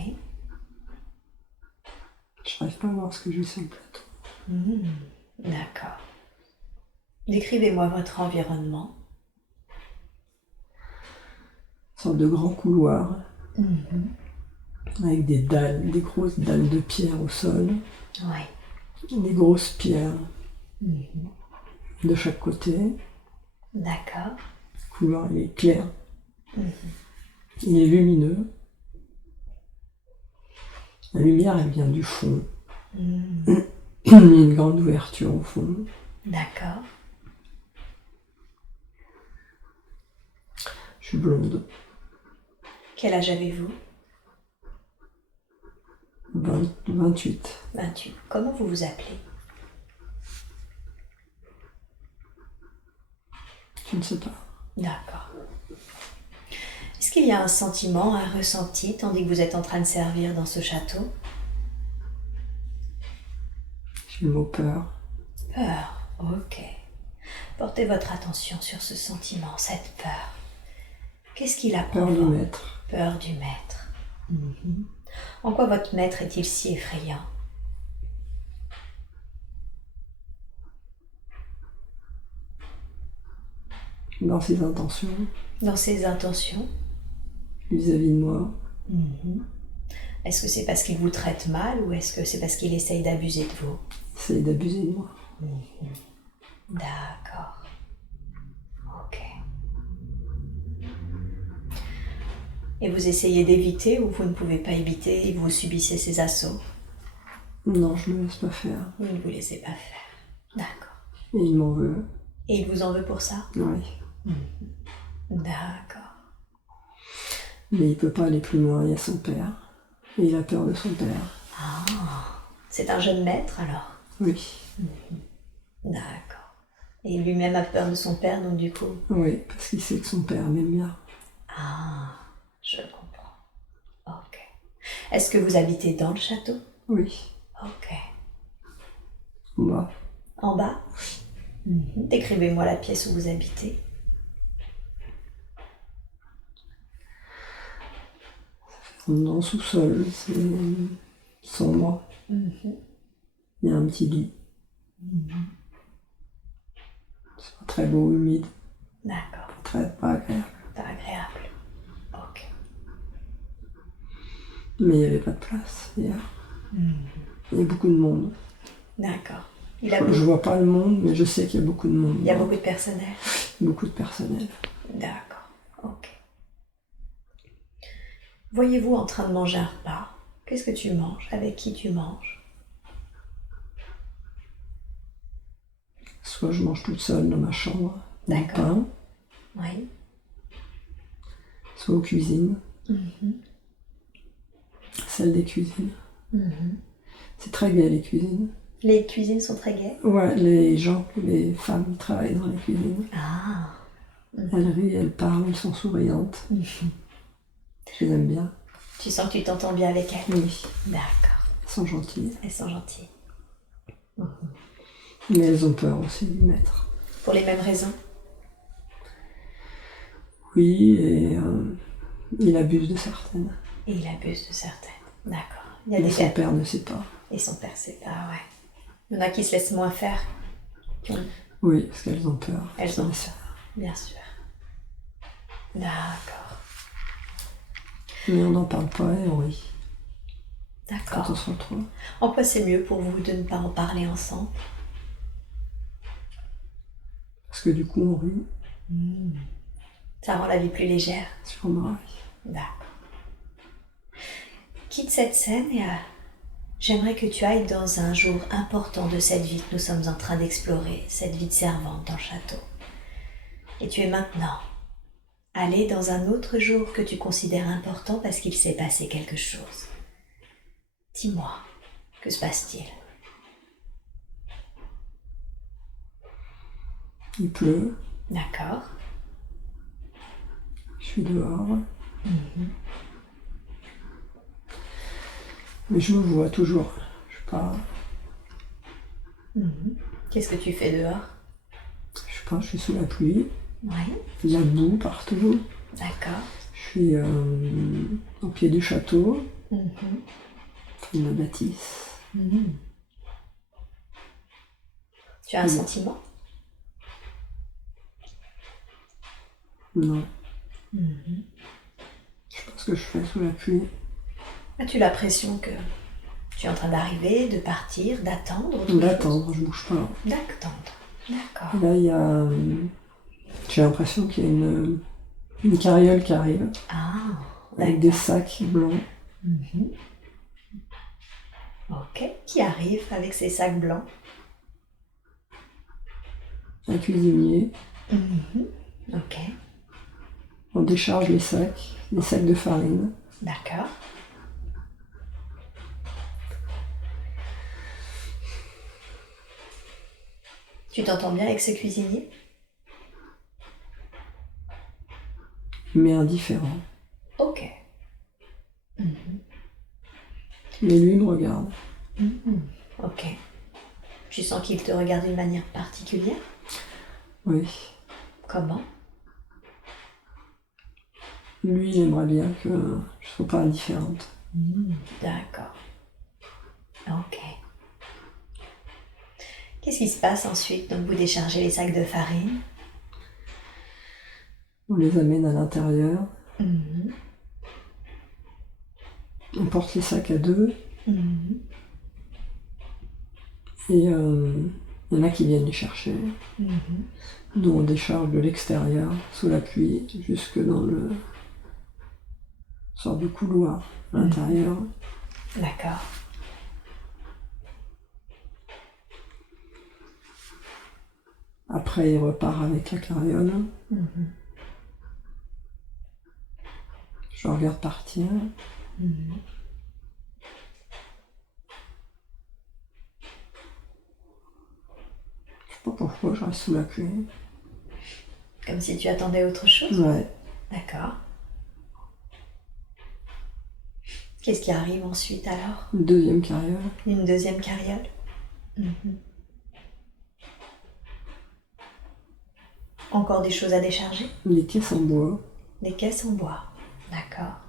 Je n'arrive pas à voir ce que j'ai sur le plateau. D'accord. Décrivez-moi votre environnement. Une sorte de grand couloir. Avec des dalles, des grosses dalles de pierre au sol. Oui. Des grosses pierres de chaque côté. D'accord. Le couloir, il est clair. Il est lumineux. La lumière, elle vient du fond. Il y a une grande ouverture au fond. D'accord. Je suis blonde. Quel âge avez-vous? 28. 28. Comment vous vous appelez? Je ne sais pas. D'accord. Est-ce qu'il y a un sentiment, un ressenti, tandis que vous êtes en train de servir dans ce château? J'ai le mot peur. Peur, ok. Portez votre attention sur ce sentiment, cette peur. Qu'est-ce qui la Peur provoque? du maître. Peur du maître. En quoi votre maître est-il si effrayant? Dans ses intentions. Dans ses intentions? Vis-à-vis de moi. Est-ce que c'est parce qu'il vous traite mal ou est-ce que c'est parce qu'il essaye d'abuser de vous? Il essaye d'abuser de moi. D'accord. Ok. Et vous essayez d'éviter ou vous ne pouvez pas éviter et vous subissez ses assauts? Non, je ne me laisse pas faire. Vous ne vous laissez pas faire. D'accord. Et il m'en veut. Et il vous en veut pour ça? Oui. D'accord. Mais il peut pas aller plus loin, il y a son père. Et il a peur de son père. Ah, c'est un jeune maître alors? Oui. D'accord. Et lui-même a peur de son père, donc du coup? Oui, parce qu'il sait que son père m'aime bien. Ah, je comprends. Ok. Est-ce que vous habitez dans le château? Oui. Ok. En bas. En bas? Décrivez-moi la pièce où vous habitez. Dans le sous-sol, sombre. Mhm. Il y a un petit lit. C'est pas très beau, humide, D'accord. pas agréable. Pas agréable. Ok. Mais il n'y avait pas de place hier. Il y a beaucoup de monde. D'accord. Je vois pas le monde, mais je sais qu'il y a beaucoup de monde. Il y a beaucoup de personnel. Beaucoup de personnel. D'accord. Ok. Voyez-vous en train de manger un repas? Qu'est-ce que tu manges? Avec qui tu manges? Soit je mange toute seule dans ma chambre, du D'accord. pain, Oui. soit aux cuisines, Mhm. celle des cuisines. Mhm. C'est très gai les cuisines. Les cuisines sont très gaies? Ouais, les femmes qui travaillent dans les cuisines. Ah. Elles rient, elles parlent, elles sont souriantes. Mhm. Je les aime bien. Tu sens que tu t'entends bien avec elles? Oui, D'accord. elles sont gentilles. Elles sont gentilles. Mais elles ont peur aussi du maître. Pour les mêmes raisons? Oui, et il abuse de certaines. Et il abuse de certaines. D'accord. Il y a Mais des son père ne sait pas. Et son père, c'est... Ah ouais. Il y en a qui se laissent moins faire. Oui, parce qu'elles ont peur. Elles ont peur, bien sûr. D'accord. Mais on n'en parle pas et on rit. D'accord. Quand on se retrouve. En quoi c'est mieux pour vous de ne pas en parler ensemble? Parce que du coup, on rit. Ça rend la vie plus légère. Sûrement, oui. D'accord. Quitte cette scène et j'aimerais que tu ailles dans un jour important de cette vie que nous sommes en train d'explorer, cette vie de servante dans le château. Et tu es maintenant allé dans un autre jour que tu considères important parce qu'il s'est passé quelque chose. Dis-moi, que se passe-t-il? Il pleut. D'accord. Je suis dehors. Mais je me vois toujours. Je sais pas. Qu'est-ce que tu fais dehors? Je sais pas, je suis sous la pluie. Oui. Il y a de boue partout. D'accord. Je suis au pied du château. Une bâtisse. Tu as un sentiment? Non. Je sais pas ce que je fais sous la pluie. As-tu l'impression que tu es en train d'arriver, de partir, d'attendre? D'attendre, je bouge pas. D'attendre. D'accord. Et là, il y a. J'ai l'impression qu'il y a une carriole qui arrive. Ah, avec des sacs blancs. Ok. Qui arrive avec ses sacs blancs? Un cuisinier. Ok. On décharge les sacs de farine. D'accord. Tu t'entends bien avec ce cuisinier? Mais indifférent. Ok. Mais lui me regarde. Ok. Tu sens qu'il te regarde d'une manière particulière? Oui. Comment? Lui, il aimerait bien que je ne sois pas indifférente. D'accord. Ok. Qu'est-ce qui se passe ensuite? Donc vous déchargez les sacs de farine. On les amène à l'intérieur. On porte les sacs à deux. Et il y en a qui viennent les chercher. Nous, on décharge de l'extérieur, sous la pluie, jusque dans le sorte de couloir à l'intérieur. D'accord. Après, il repart avec la carriole. Je le regarde partir. Je sais pas pourquoi, je reste sous la pluie. Comme si tu attendais autre chose? Ouais. D'accord. Qu'est-ce qui arrive ensuite alors? Une deuxième carriole. Une deuxième carriole? Encore des choses à décharger? Des caisses en bois. Des caisses en bois. D'accord.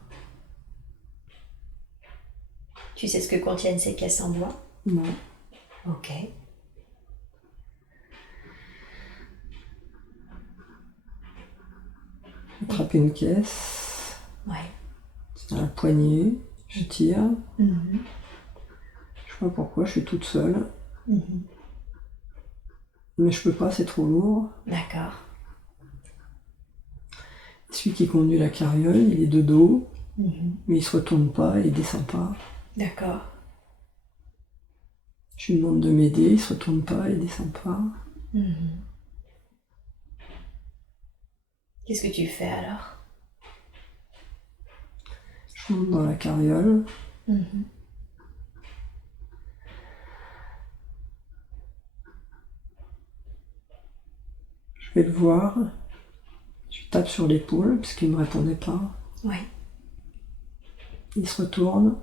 Tu sais ce que contiennent ces caisses en bois? Non. Ok. Attraper une caisse, Ouais. c'est un poignet, je tire. Mhm. Je sais pas pourquoi, je suis toute seule. Mhm. Mais je peux pas, c'est trop lourd. D'accord. Celui qui conduit la carriole, il est de dos, Mhm. mais il se retourne pas et il descend pas. D'accord. Je lui demande de m'aider, il se retourne pas et il descend pas. Mhm. Qu'est-ce que tu fais alors? Je monte dans la carriole. Mhm. Je vais le voir. Je lui tape sur l'épaule parce qu'il me répondait pas. Ouais. Il se retourne.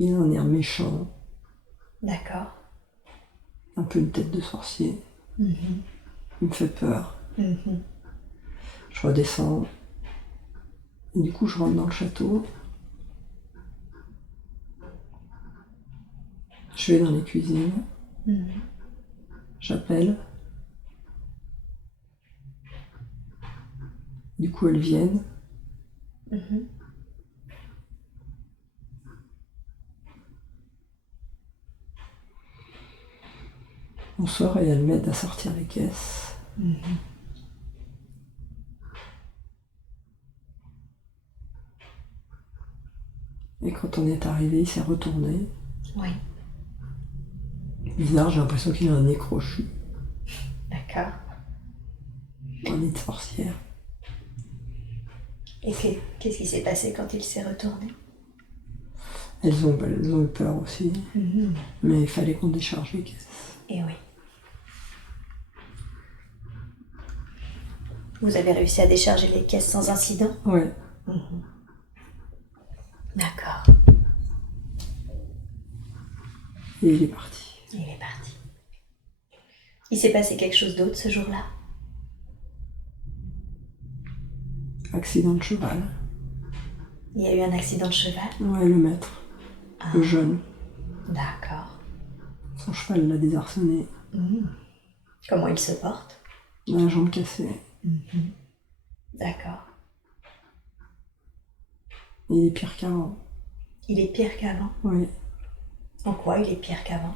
Il a un air méchant, D'accord. un peu une tête de sorcier. Mhm. Il me fait peur. Mhm. Je redescends. Et du coup, je rentre dans le château. Je vais dans les cuisines. Mhm. J'appelle. Du coup, elles viennent. Mhm. On sort et elles m'aident à sortir les caisses. Mhm. Et quand on est arrivé, il s'est retourné. Oui. Bizarre, j'ai l'impression qu'il a un nez crochu. D'accord. Un nez de sorcière. Et qu'est-ce qui s'est passé quand il s'est retourné? Elles ont eu peur aussi. Mhm. Mais il fallait qu'on décharge les caisses. Et oui. Vous avez réussi à décharger les caisses sans incident? Ouais. Mhm. D'accord. Et il est parti. Il est parti. Il s'est passé quelque chose d'autre ce jour-là? Accident de cheval. Il y a eu un accident de cheval? Ouais, le maître. Ah. Le jeune. D'accord. Son cheval l'a désarçonné. Mhm. Comment il se porte? Il a la jambe cassée. Mhm. D'accord. Il est pire qu'avant. Il est pire qu'avant? Oui. En quoi il est pire qu'avant?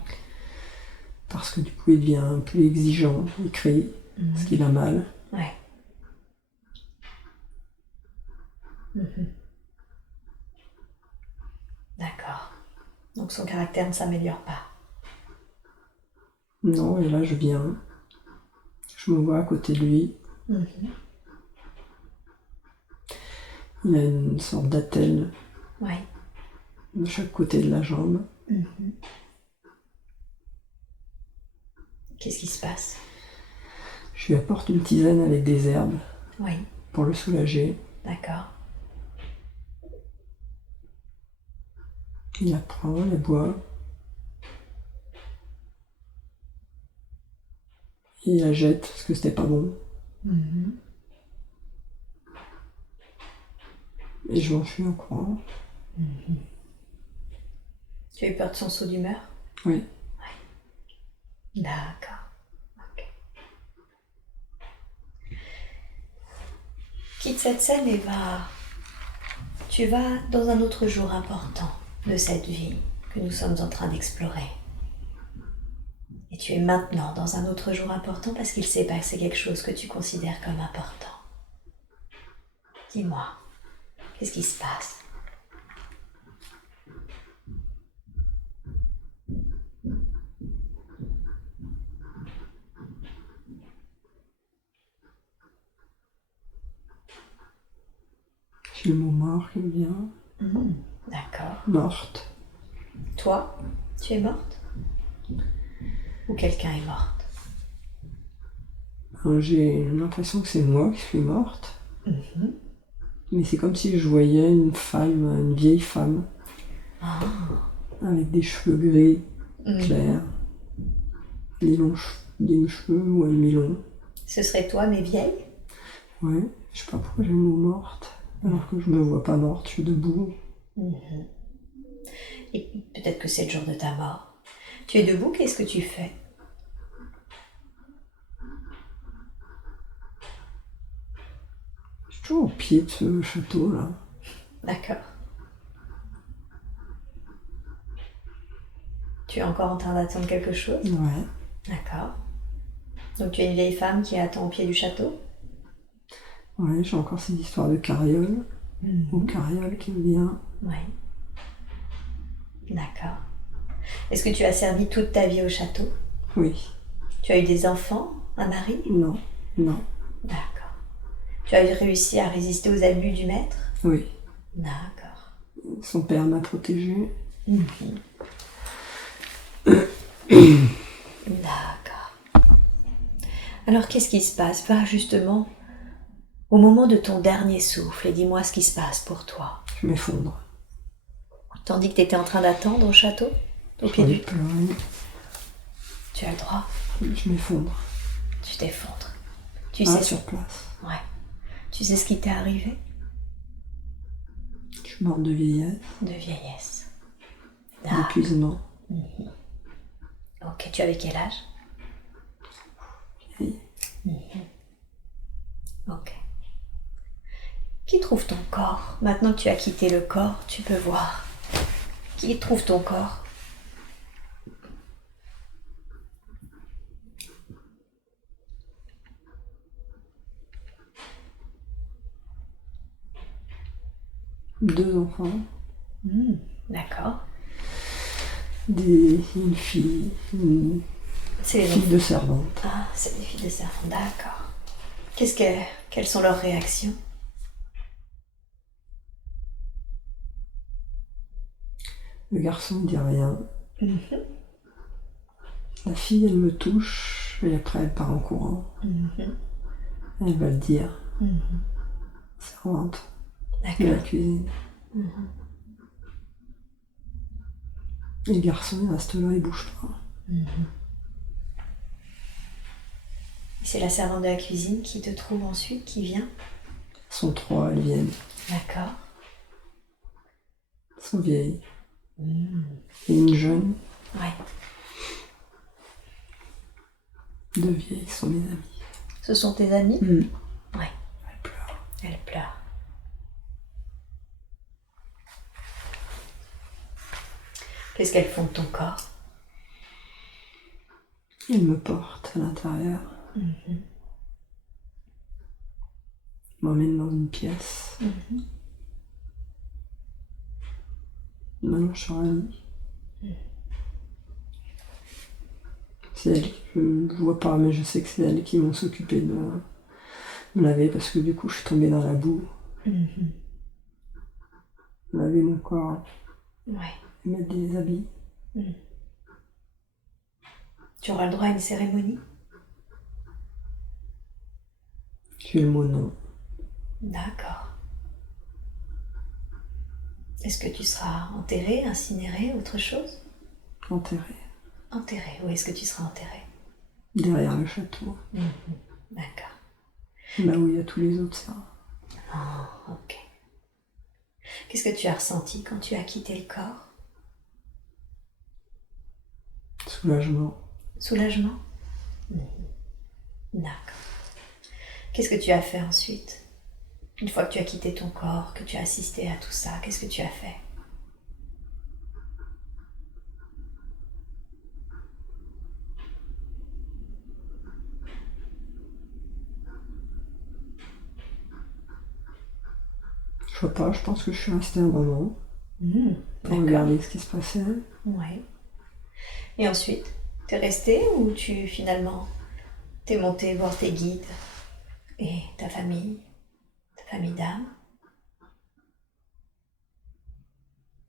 Parce que du coup, il devient plus exigeant. Il crie. Parce qu'il a mal. Ouais. Mhm. D'accord. Donc son caractère ne s'améliore pas. Non, et là, je viens. Je me vois à côté de lui. Mhm. Il a une sorte d'attelle Ouais. de chaque côté de la jambe. Mhm. Qu'est-ce qui se passe? Je lui apporte une tisane avec des herbes Oui. pour le soulager. D'accord. Il la prend, la boit. Et il la jette parce que c'était pas bon. Mhm. Et je m'enfuis en courant. Mhm. Tu as eu peur de son saut d'humeur? Oui. D'accord. Ok. Quitte cette scène et va. Tu vas dans un autre jour important de cette vie que nous sommes en train d'explorer. Et tu es maintenant dans un autre jour important parce qu'il s'est passé quelque chose que tu considères comme important. Dis-moi, qu'est-ce qui se passe? J'ai le mot mort qui me vient. D'accord. Morte. Toi, tu es morte? Ou quelqu'un est morte? J'ai l'impression que c'est moi qui suis morte. Mhm. Mais c'est comme si je voyais une femme, une vieille femme, Ah. avec des cheveux gris, Mhm. clairs, des longs cheveux ou mi-longs. Ce serait toi, mais vieille? Ouais, je sais pas pourquoi j'ai le mot morte. Alors que je me vois pas morte, je suis debout. Mhm. Et peut-être que c'est le jour de ta mort. Tu es debout, qu'est-ce que tu fais? Je suis toujours au pied de ce château là. D'accord. Tu es encore en train d'attendre quelque chose? Ouais. D'accord. Donc tu es une vieille femme qui attend au pied du château? Ouais, j'ai encore cette histoire de carriole. Ou carriole qui me vient. Oui. D'accord. Est-ce que tu as servi toute ta vie au château? Oui. Tu as eu des enfants? Un mari? Non. Non. D'accord. Tu as réussi à résister aux abus du maître? Oui. D'accord. Son père m'a protégée. D'accord. Alors qu'est-ce qui se passe? Va justement au moment de ton dernier souffle et dis-moi ce qui se passe pour toi. Je m'effondre. Tandis que tu étais en train d'attendre au château? Au J'ai pied envie du... de pleurer. Tu as le droit. Je m'effondre. Tu t'effondres. Tu Ah, sais sur place. Ouais. Tu sais ce qui t'est arrivé? Je suis morte de vieillesse, De vieillesse. d'épuisement. Ok, tu avais quel âge? Et Ok. Qui trouve ton corps? Maintenant que tu as quitté le corps, tu peux voir. Qui trouve ton corps? deux enfants, D'accord. une fille, une C'est les fille de servante. Ah, c'est des filles de servants, d'accord. Quelles sont leurs réactions? Le garçon ne dit rien. La fille, elle me touche et après elle part en courant. Elle va le dire. Servante de la D'accord. cuisine. Et le garçon, il reste là, il bouge pas. C'est la servante de la cuisine qui te trouve ensuite, qui vient? Elles sont trois, elles viennent. D'accord. Elles sont vieilles. Et une jeune, Ouais. deux vieilles qui sont mes amies. Ce sont tes amis? Ouais. Elle pleure. Elle pleure. Qu'est-ce qu'elles font de ton corps? Elle me porte à l'intérieur. M'emmène dans une pièce. Maintenant, je suis en lit. C'est elle, je ne vois pas, mais je sais que c'est elles qui vont s'occuper de me laver parce que du coup, je suis tombée dans la boue. Laver mon corps, Ouais. mettre des habits. Tu auras le droit à une cérémonie? Tu es le mot non. D'accord. Est-ce que tu seras enterré, incinéré, autre chose? Enterré. Enterré. Où est-ce que tu seras enterré? Derrière le château. D'accord. Là où il y a tous les autres serfs. Oh, ok. Qu'est-ce que tu as ressenti quand tu as quitté le corps? Soulagement. Soulagement? D'accord. Qu'est-ce que tu as fait ensuite? Une fois que tu as quitté ton corps, que tu as assisté à tout ça, qu'est-ce que tu as fait? Je sais pas, je pense que je suis restée un moment pour D'accord. regarder ce qui se passait. Ouais. Et ensuite, t'es resté ou tu finalement t'es monté voir tes guides et ta famille d'âme?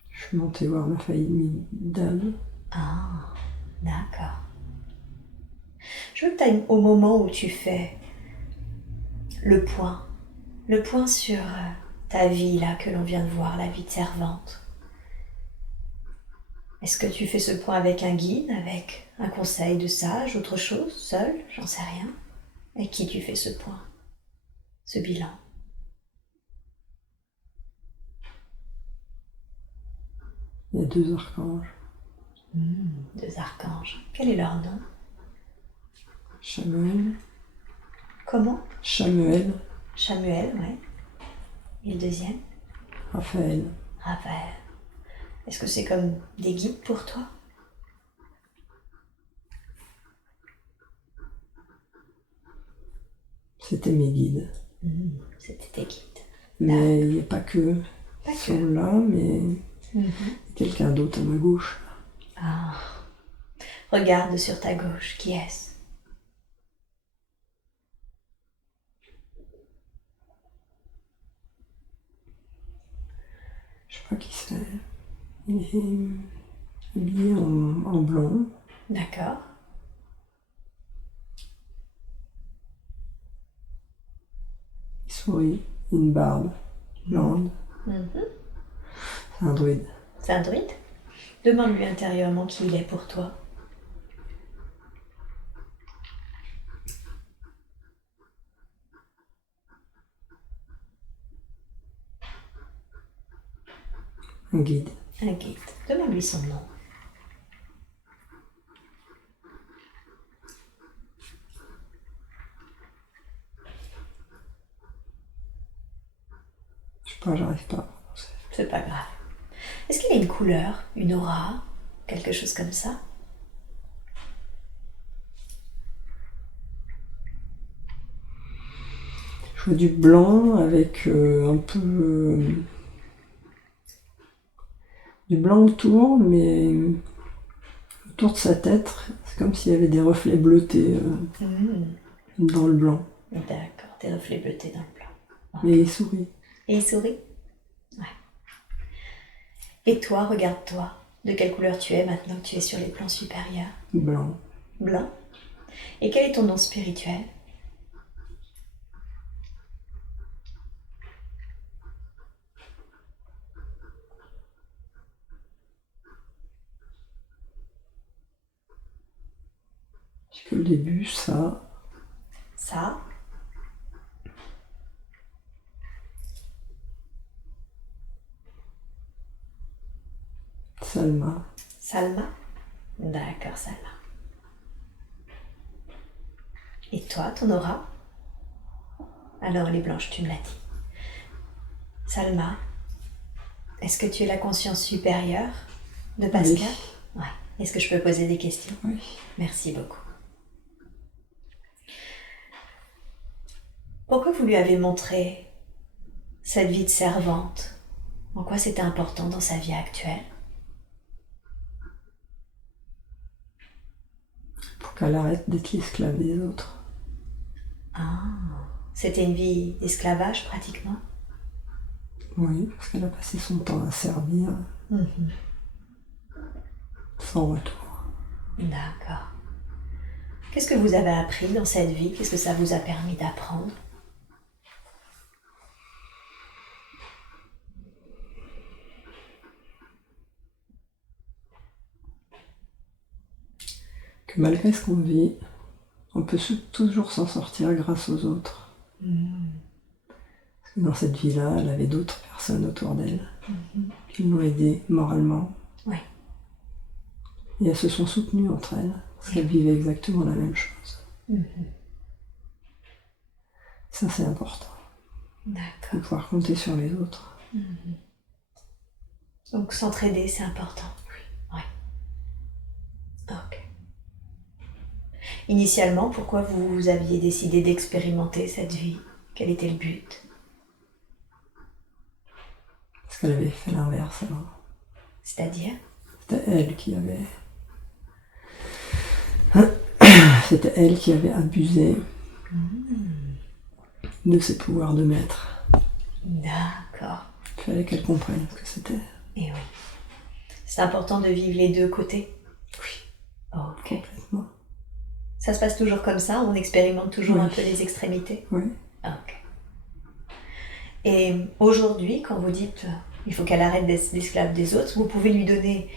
Je suis montée voir ma famille d'âme. Ah, d'accord. Je veux que tu ailles au moment où tu fais le point sur ta vie là que l'on vient de voir, la vie de servante. Est-ce que tu fais ce point avec un guide, avec un conseil de sage, autre chose, seul, j'en sais rien? Avec qui tu fais ce point, ce bilan? Il y a 2 archanges. 2 archanges. Quel est leur nom? Chamuel. Comment? Chamuel. Chamuel, ouais. Et le deuxième? Raphaël. Raphaël. Est-ce que c'est comme des guides pour toi? C'était mes guides. C'était tes guides. Mais il n'y a pas que. Pas Ils que. sont là, mais quelqu'un d'autre à ma gauche. Ah. Regarde sur ta gauche, qui est-ce? Je sais pas qui c'est. Il est habillé en blanc. D'accord. Il sourit. Une barbe blonde. C'est un druide. C'est un druide? Demande-lui intérieurement qui il est pour toi. Un guide. Un guide. Demande-lui son nom. Je sais pas, j'arrive pas à prononcer. C'est pas grave. Est-ce qu'il a une couleur, une aura, quelque chose comme ça? Je vois du blanc avec un peu du blanc autour, mais autour de sa tête, c'est comme s'il y avait des reflets bleutés dans le blanc. D'accord, des reflets bleutés dans le blanc. Mais il sourit. Et il sourit? Ouais. Et toi, regarde-toi. De quelle couleur tu es maintenant que tu es sur les plans supérieurs? Blanc. Blanc. Et quel est ton nom spirituel? J'ai que le début, ça. Ça. Salma. Salma? D'accord, Salma. Et toi, ton aura? Alors, les blanches, tu me l'as dit. Salma, est-ce que tu es la conscience supérieure de Pascal? Oui. Ouais. Est-ce que je peux poser des questions? Oui. Merci beaucoup. Pourquoi vous lui avez montré cette vie de servante? En quoi c'était important dans sa vie actuelle? Pour qu'elle arrête d'être l'esclave des autres. Ah, c'était une vie d'esclavage pratiquement? Oui, parce qu'elle a passé son temps à servir sans retour. D'accord. Qu'est-ce que vous avez appris dans cette vie? Qu'est-ce que ça vous a permis d'apprendre? Que malgré ce qu'on vit, on peut toujours s'en sortir grâce aux autres. Parce que dans cette vie-là, elle avait d'autres personnes autour d'elle qui l'ont aidée moralement. Oui. Et elles se sont soutenues entre elles, parce qu'elles vivaient exactement la même chose. Ça, c'est important. D'accord. De pouvoir compter sur les autres. Donc s'entraider, c'est important. Oui. Ok. Initialement, pourquoi vous aviez décidé d'expérimenter cette vie? Quel était le but? Parce qu'elle avait fait l'inverse alors. C'est-à-dire? C'était elle qui avait... C'était elle qui avait abusé de ses pouvoirs de maître. D'accord. Il fallait qu'elle comprenne ce que c'était. Et oui. C'est important de vivre les deux côtés? Oui. Ok. Complètement. Ça se passe toujours comme ça? On expérimente toujours Oui. un peu les extrémités? Oui. Ok. Et aujourd'hui, quand vous dites il faut qu'elle arrête d'être l'esclave des autres, vous pouvez lui donner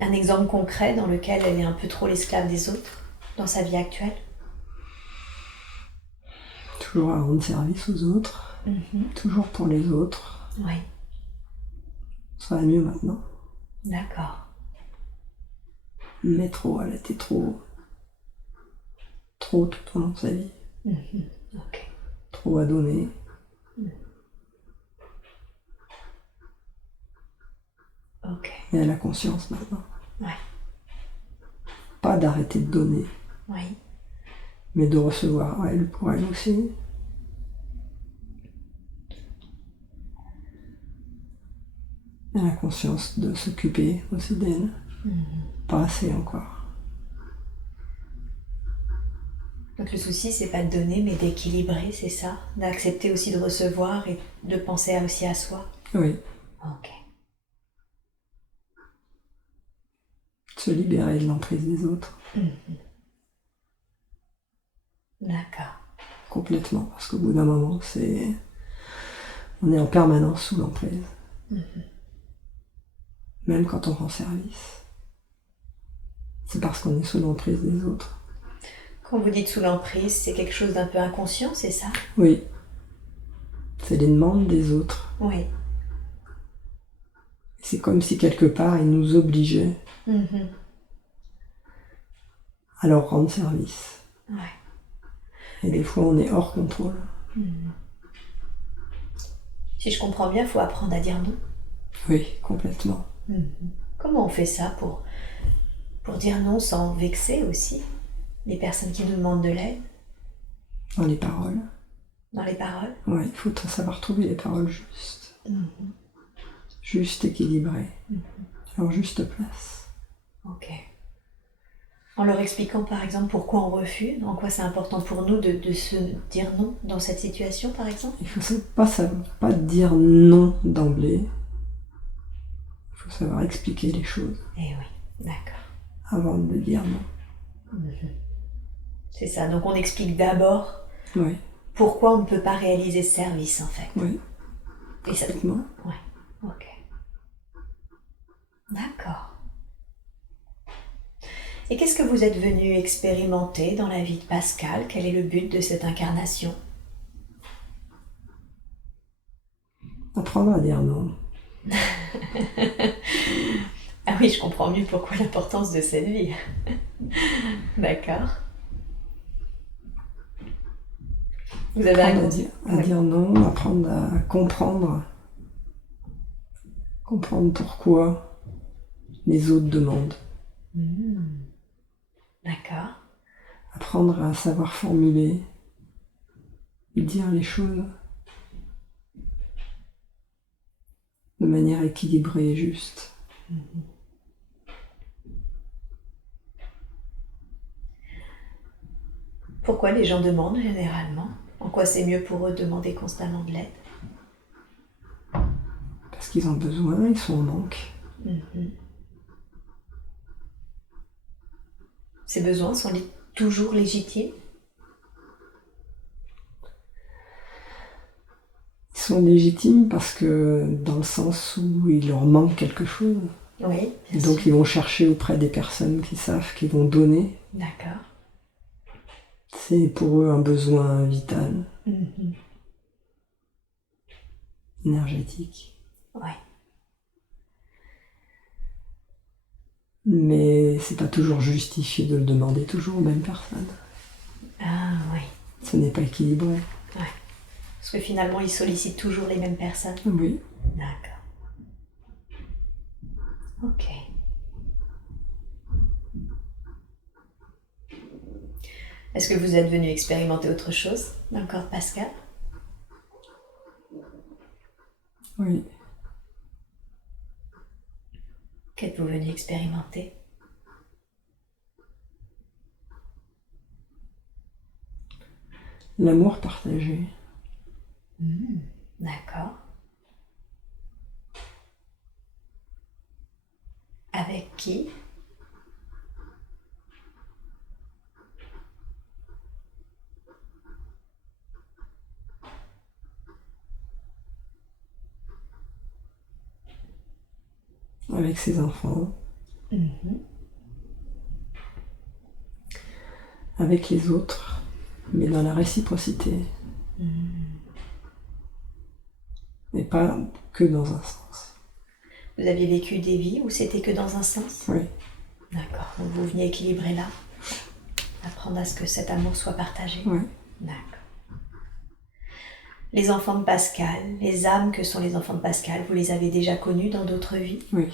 un exemple concret dans lequel elle est un peu trop l'esclave des autres dans sa vie actuelle? Toujours à rendre service aux autres. Toujours pour les autres. Oui. Ça va mieux maintenant. D'accord. Mais trop, elle était trop tout au long de sa vie. Ok. Trop à donner. Ok. Et elle a conscience maintenant. Ouais. Pas d'arrêter de donner, Oui. mais de recevoir elle pour elle aussi. Elle a conscience de s'occuper aussi d'elle. Pas assez encore. Donc le souci, c'est pas de donner, mais d'équilibrer, c'est ça? D'accepter aussi de recevoir et de penser aussi à soi. Oui, Ok. se libérer de l'emprise des autres. D'accord. Complètement, parce qu'au bout d'un moment, on est en permanence sous l'emprise. Même quand on rend service. C'est parce qu'on est sous l'emprise des autres. Quand vous dites sous l'emprise, c'est quelque chose d'un peu inconscient, c'est ça? Oui. C'est les demandes des autres. Oui. C'est comme si quelque part, ils nous obligeaient à leur rendre service. Ouais. Et des fois, on est hors contrôle. Si je comprends bien, il faut apprendre à dire non. Oui, complètement. Comment on fait ça pour dire non sans vexer aussi les personnes qui nous demandent de l'aide Dans les paroles. dans les paroles? Ouais, il faut savoir trouver les paroles justes. Juste équilibrées. En juste place. Ok. En leur expliquant par exemple pourquoi on refuse, en quoi c'est important pour nous de se dire non dans cette situation par exemple? Il faut pas dire non d'emblée. Il faut savoir expliquer les choses Eh oui, d'accord. avant de dire non. C'est ça, donc on explique d'abord Oui, pourquoi on ne peut pas réaliser ce service en fait. oui, Et ça... complètement. Ouais, ok. D'accord. Et qu'est-ce que vous êtes venu expérimenter dans la vie de Pascal? Quel est le but de cette incarnation? Apprendre à dire non. Ah oui, je comprends mieux pourquoi l'importance de cette vie. D'accord. Vous avez Apprendre un à dire non, apprendre à comprendre. Comprendre pourquoi les autres demandent. D'accord. Apprendre à savoir formuler et dire les choses de manière équilibrée et juste. Pourquoi les gens demandent généralement? En quoi c'est mieux pour eux de demander constamment de l'aide? Parce qu'ils ont besoin, ils sont en manque. Ces besoins sont toujours légitimes? Ils sont légitimes parce que dans le sens où il leur manque quelque chose. Oui, bien Donc sûr. ils vont chercher auprès des personnes qui savent, qui vont donner. D'accord. C'est pour eux un besoin vital, énergétique. Ouais. Mais c'est pas toujours justifié de le demander toujours aux mêmes personnes. Ah oui. Ce n'est pas équilibré. Ouais. Parce que finalement, ils sollicitent toujours les mêmes personnes. Oui. D'accord. Ok. Est-ce que vous êtes venu expérimenter autre chose dans le corps de Pascal? Oui. Qu'êtes-vous venu expérimenter? L'amour partagé. D'accord. Avec qui? Avec ses enfants. Avec les autres. Mais dans la réciprocité. Et pas que dans un sens. Vous aviez vécu des vies où c'était que dans un sens? Oui. D'accord. Donc vous veniez équilibrer là. Apprendre à ce que cet amour soit partagé. Oui. D'accord. Les enfants de Pascal, les âmes que sont les enfants de Pascal, vous les avez déjà connus dans d'autres vies? Oui.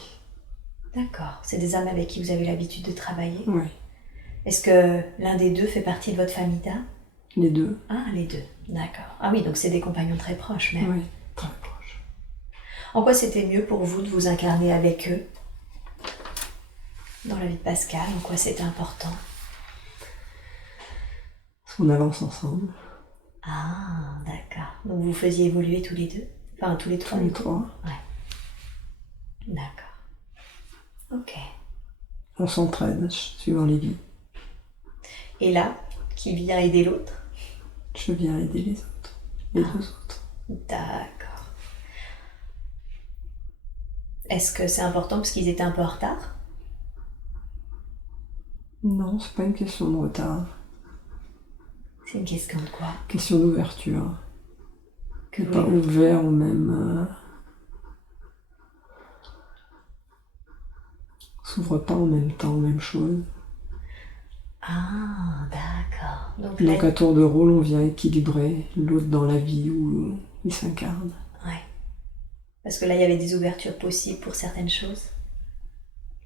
D'accord. C'est des âmes avec qui vous avez l'habitude de travailler? Oui. Est-ce que l'un des deux fait partie de votre famille d'âmes? Les deux. Ah, les deux. D'accord. Ah oui, donc c'est des compagnons très proches même. Oui. Très proche. En quoi c'était mieux pour vous de vous incarner avec eux dans la vie de Pascal? En quoi c'était important? Parce qu'on avance ensemble. Ah, d'accord. Donc vous faisiez évoluer tous les deux? Enfin, tous les trois? Tous les trois. Ouais. D'accord. Ok. On s'entraide suivant les vies. Et là, qui vient aider l'autre? Je viens aider les autres. Les deux autres. D'accord. Est-ce que c'est important parce qu'ils étaient un peu en retard? Non, c'est pas une question de retard. C'est une question de quoi? Question d'ouverture. Que Pas voulez-vous? ouvert au même. S'ouvre pas en même temps aux mêmes choses. Ah, d'accord. Donc Donc là, à tour de rôle, on vient équilibrer l'autre dans la vie où il s'incarne. ouais. Parce que là, il y avait des ouvertures possibles pour certaines choses.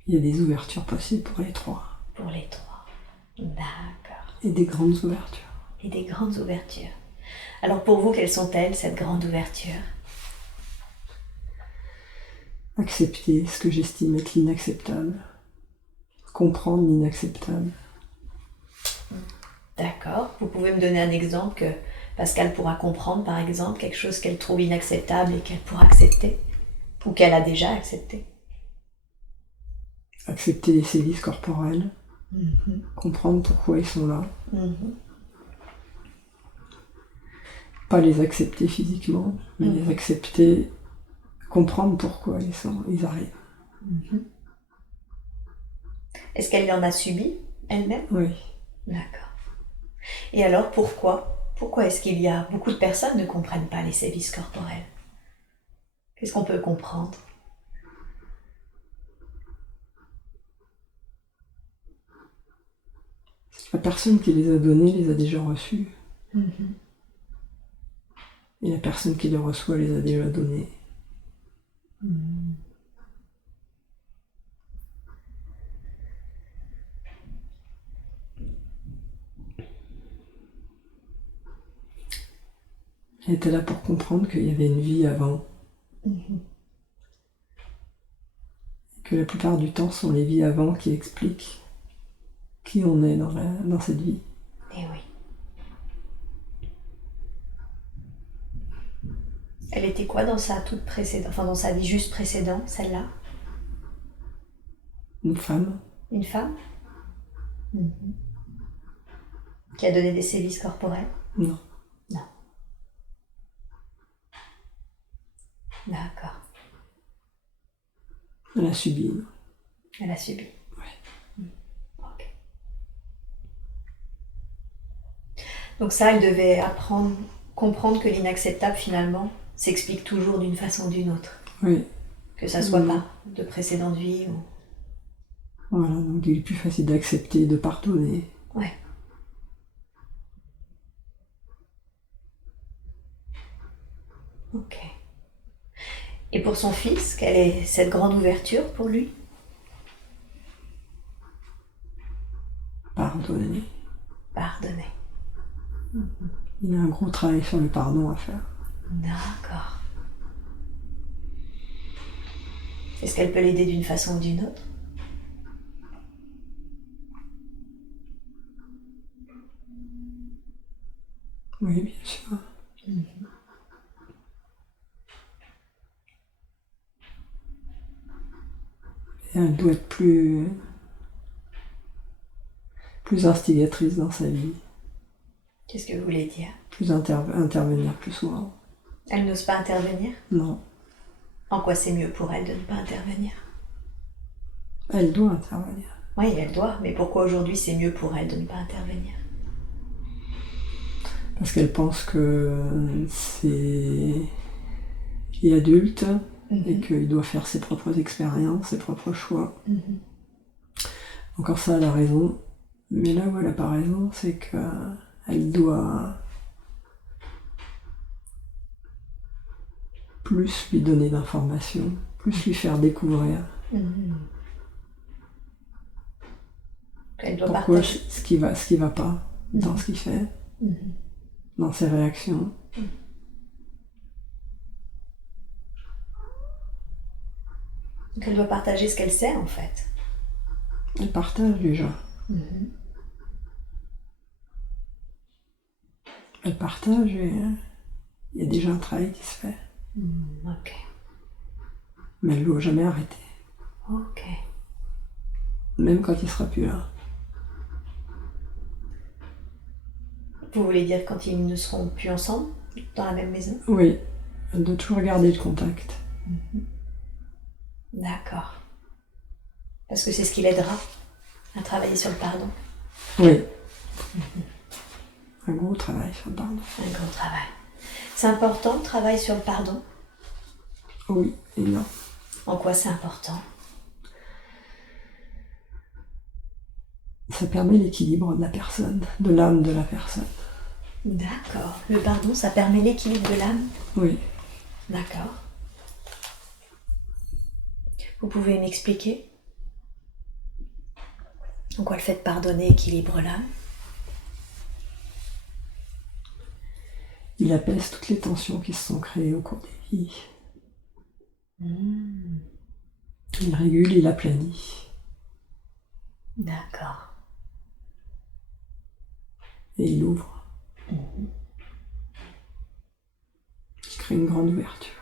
Il y a des ouvertures possibles pour les trois. Pour les trois. D'accord. Et des grandes ouvertures. Et des grandes ouvertures. Alors pour vous, quelles sont-elles, cette grande ouverture? Accepter ce que j'estime être l'inacceptable. Comprendre l'inacceptable. D'accord. Vous pouvez me donner un exemple que Pascal pourra comprendre, par exemple, quelque chose qu'elle trouve inacceptable et qu'elle pourra accepter? Ou qu'elle a déjà accepté? Accepter les sévices corporels. Comprendre pourquoi ils sont là. Pas les accepter physiquement, mais les accepter, comprendre pourquoi ils arrivent. Est-ce qu'elle en a subi elle-même? Oui. D'accord. Et alors pourquoi? Pourquoi est-ce qu'il y a beaucoup de personnes ne comprennent pas les sévices corporels? Qu'est-ce qu'on peut comprendre? La personne qui les a donnés les a déjà reçus. Et la personne qui les reçoit les a déjà donnés. Elle était là pour comprendre qu'il y avait une vie avant. Que la plupart du temps, ce sont les vies avant qui expliquent qui on est dans cette vie. Eh oui. Elle était quoi dans sa toute précédente, enfin dans sa vie juste précédente, celle-là? Une femme. Une femme? Qui a donné des sévices corporels? Non. Non. D'accord. Elle a subi. Elle a subi. Ouais. Ok. Donc ça, elle devait apprendre, comprendre que l'inacceptable finalement s'explique toujours d'une façon ou d'une autre. Oui. Que ça soit pas de précédente vie ou... Voilà, donc il est plus facile d'accepter, de pardonner. Ouais. Ok. Et pour son fils, quelle est cette grande ouverture pour lui? Pardonner. Pardonner. Il y a un gros travail sur le pardon à faire. D'accord. Est-ce qu'elle peut l'aider d'une façon ou d'une autre? Oui, bien sûr. Et elle doit être plus instigatrice dans sa vie. Qu'est-ce que vous voulez dire? Plus intervenir plus souvent. Elle n'ose pas intervenir? Non. En quoi c'est mieux pour elle de ne pas intervenir? Elle doit intervenir. Oui, elle doit, mais pourquoi aujourd'hui c'est mieux pour elle de ne pas intervenir? Parce qu'elle pense que c'est... est adulte, et qu'il doit faire ses propres expériences, ses propres choix. Mhm. Encore ça, elle a raison. Mais là où elle n'a pas raison, c'est qu'elle doit plus lui donner d'informations, plus lui faire découvrir Mhm. Elle doit pourquoi partager. ce qui va pas dans ce qu'il fait, Mhm. dans ses réactions. Donc elle doit partager ce qu'elle sait en fait. Elle partage déjà. Mhm. Elle partage et il y a déjà un travail qui se fait. Ok. Mais elle ne doit jamais arrêter. Ok. Même quand il sera plus là. Vous voulez dire quand ils ne seront plus ensemble, dans la même maison? Oui, elle doit toujours garder le contact. D'accord. Parce que c'est ce qui l'aidera à travailler sur le pardon. Oui. Un gros travail sur le pardon. Un gros travail. C'est important le travail sur le pardon? Oui et non. En quoi c'est important? Ça permet l'équilibre de la personne, de l'âme de la personne. D'accord. Le pardon, ça permet l'équilibre de l'âme? Oui. D'accord. Vous pouvez m'expliquer en quoi le fait de pardonner équilibre l'âme? Il apaise toutes les tensions qui se sont créées au cours des vies. Il régule, il aplanit. D'accord. Et il ouvre. Il crée une grande ouverture.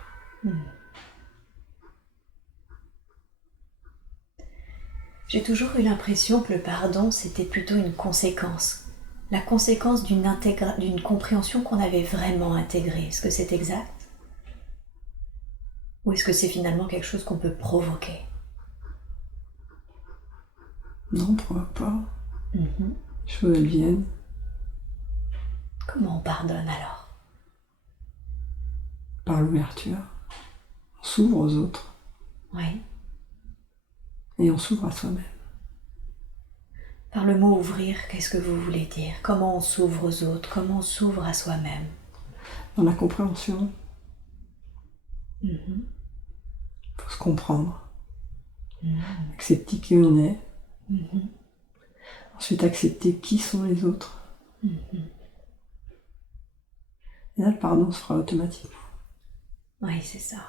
J'ai toujours eu l'impression que le pardon, c'était plutôt une conséquence. La conséquence d'une compréhension qu'on avait vraiment intégrée. Est-ce que c'est exact? Ou est-ce que c'est finalement quelque chose qu'on peut provoquer? Non, on ne provoque pas. Les choses, elles viennent. Comment on pardonne alors? Par l'ouverture. On s'ouvre aux autres. Oui. Et on s'ouvre à soi-même. Par le mot ouvrir, qu'est-ce que vous voulez dire? Comment on s'ouvre aux autres? Comment on s'ouvre à soi-même? Dans la compréhension, il faut se comprendre. Accepter qui on est. Ensuite, accepter qui sont les autres. Et là, le pardon se fera automatiquement. Oui, c'est ça.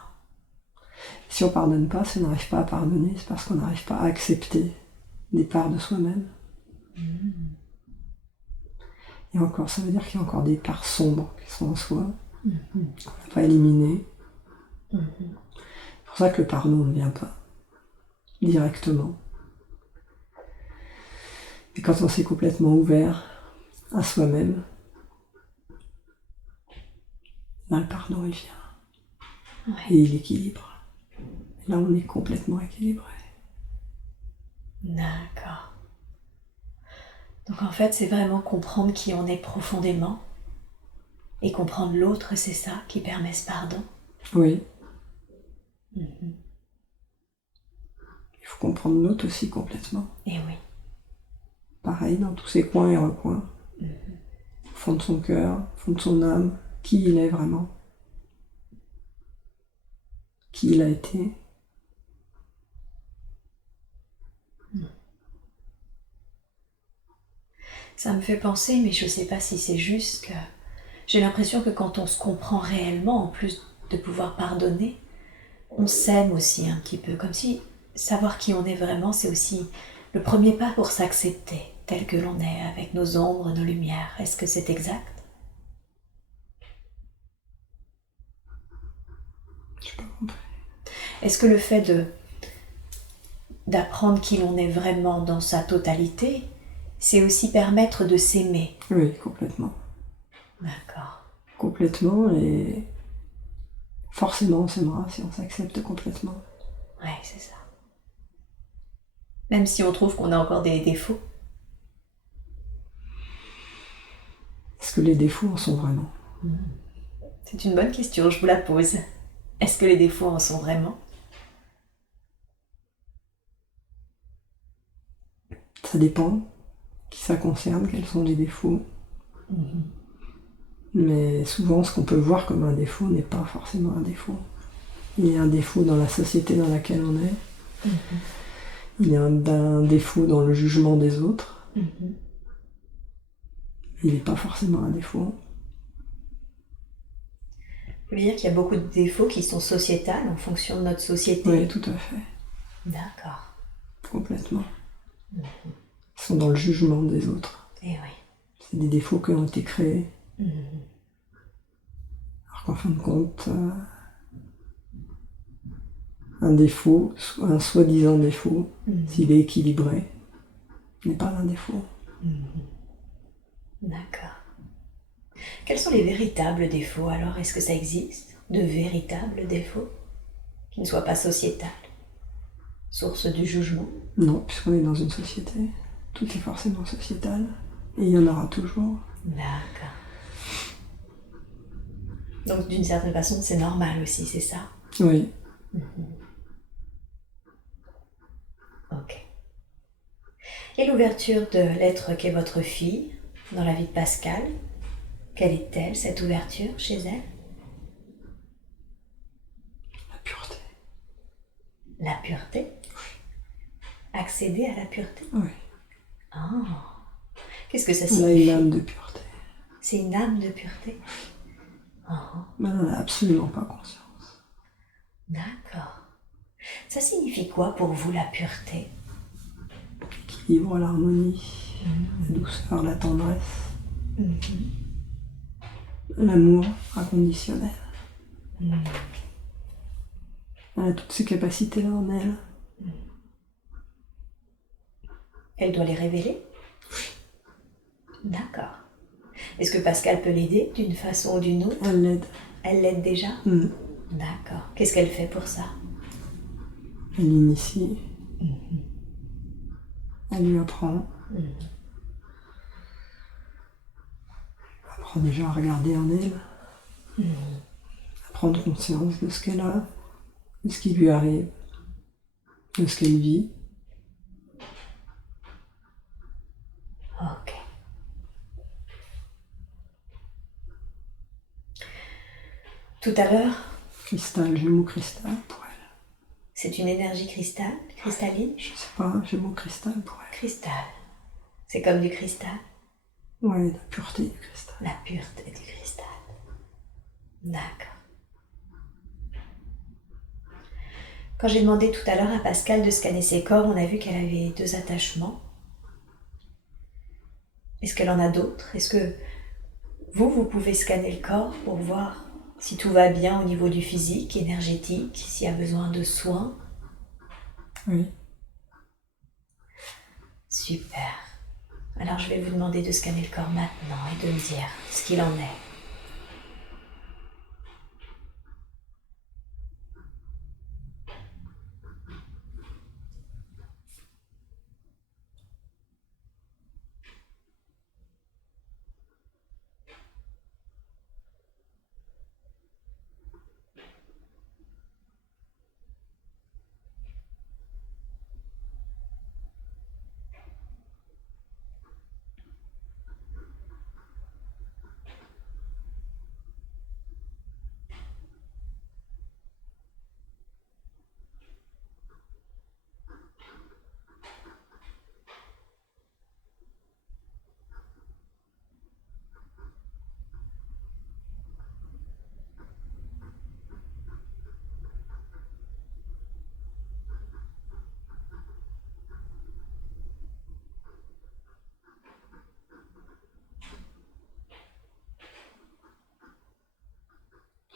Si on ne pardonne pas, si on n'arrive pas à pardonner, c'est parce qu'on n'arrive pas à accepter des parts de soi-même. Et encore, ça veut dire qu'il y a encore des parts sombres qui sont en soi, qu'on n'a pas éliminées. C'est pour ça que le pardon ne vient pas directement. Et quand on s'est complètement ouvert à soi-même, là, le pardon, il vient. Ouais. Et il équilibre. Et là, on est complètement équilibré. D'accord. Donc en fait, c'est vraiment comprendre qui on est profondément et comprendre l'autre, c'est ça qui permet ce pardon. Oui. Il faut comprendre l'autre aussi complètement. Et oui. Pareil, dans tous ses coins et recoins. Au fond de son cœur, au fond de son âme, qui il est vraiment. Qui il a été. Ça me fait penser, mais je ne sais pas si c'est juste, que j'ai l'impression que quand on se comprend réellement, en plus de pouvoir pardonner, on s'aime aussi un petit peu. Comme si savoir qui on est vraiment, c'est aussi le premier pas pour s'accepter tel que l'on est, avec nos ombres, nos lumières. Est-ce que c'est exact? Je sais pas compris. Est-ce que le fait d'apprendre qui l'on est vraiment dans sa totalité, c'est aussi permettre de s'aimer? Oui, complètement. D'accord. Complètement, et forcément on s'aimera si on s'accepte complètement. Ouais, c'est ça. Même si on trouve qu'on a encore des défauts. Est-ce que les défauts en sont vraiment? C'est une bonne question, je vous la pose. Est-ce que les défauts en sont vraiment? Ça dépend qui ça concerne, quels sont les défauts. Mais souvent, ce qu'on peut voir comme un défaut n'est pas forcément un défaut. Il y a un défaut dans la société dans laquelle on est. Il y a un défaut dans le jugement des autres. Il n'est pas forcément un défaut. Vous voulez dire qu'il y a beaucoup de défauts qui sont sociétals en fonction de notre société? Oui, tout à fait. D'accord. Complètement. Ils sont dans le jugement des autres. Eh oui. C'est des défauts qui ont été créés. Alors qu'en fin de compte, un défaut, un soi-disant défaut, s'il est équilibré, n'est pas un défaut. D'accord. Quels sont les véritables défauts alors? Est-ce que ça existe? De véritables défauts qui ne soient pas sociétals? Source du jugement? Non, puisqu'on est dans une société. Tout est forcément sociétal. Et il y en aura toujours. D'accord. Donc d'une certaine façon, c'est normal aussi, c'est ça? Oui. Ok. Et l'ouverture de l'être qu'est votre fille dans la vie de Pascal, quelle est-elle, cette ouverture chez elle? La pureté. La pureté? Accéder à la pureté? Oui. Oh. Qu'est-ce que ça On a signifie? une âme de pureté. C'est une âme de pureté? Oh. Mais on n'en a absolument pas conscience. D'accord. Ça signifie quoi pour vous la pureté? L'équilibre, l'harmonie, la douceur, la tendresse, l'amour inconditionnel. Elle a toutes ces capacités-là en elle. Elle doit les révéler? D'accord. Est-ce que Pascal peut l'aider d'une façon ou d'une autre? Elle l'aide. Elle l'aide déjà? D'accord. Qu'est-ce qu'elle fait pour ça? Elle l'initie. Elle lui apprend. Elle apprend déjà à regarder en elle. À prendre conscience de ce qu'elle a, de ce qui lui arrive, de ce qu'elle vit. Ok. Tout à l'heure, Cristal, jumeau cristal pour elle. c'est une énergie cristalline? Je sais pas, jumeau cristal pour elle. Cristal. C'est comme du cristal? Ouais, la pureté du cristal. La pureté du cristal. D'accord. Quand j'ai demandé tout à l'heure à Pascal de scanner ses corps, on a vu qu'elle avait 2 attachements. Est-ce qu'elle en a d'autres? Est-ce que vous pouvez scanner le corps pour voir si tout va bien au niveau du physique, énergétique, s'il y a besoin de soins? Oui. Super. Alors je vais vous demander de scanner le corps maintenant et de me dire ce qu'il en est.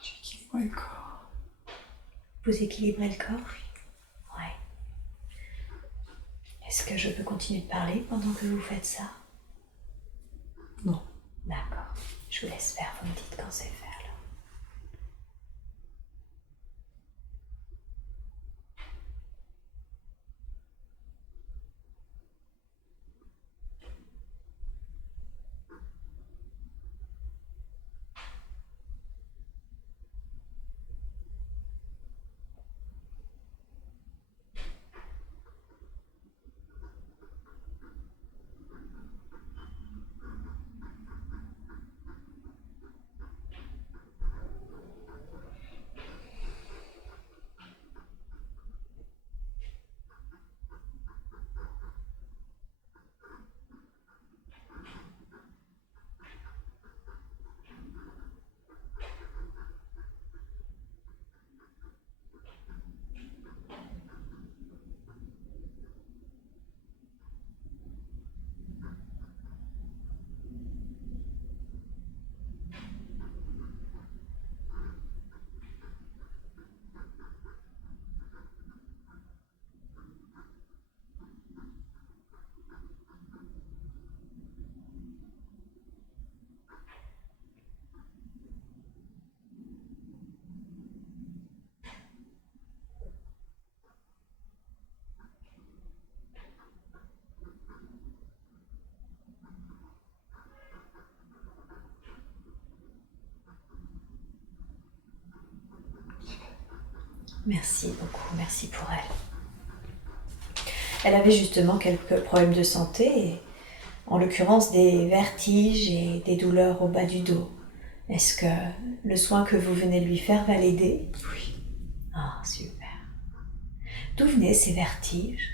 J'équilibre le corps. Vous équilibrez le corps? Ouais. Est-ce que je peux continuer de parler pendant que vous faites ça? Non. D'accord. Je vous laisse faire, vous me dites quand c'est fait alors. Merci beaucoup, merci pour elle. Elle avait justement quelques problèmes de santé, et en l'occurrence des vertiges et des douleurs au bas du dos. Est-ce que le soin que vous venez de lui faire va l'aider? Oui. Ah, super. D'où venaient ces vertiges?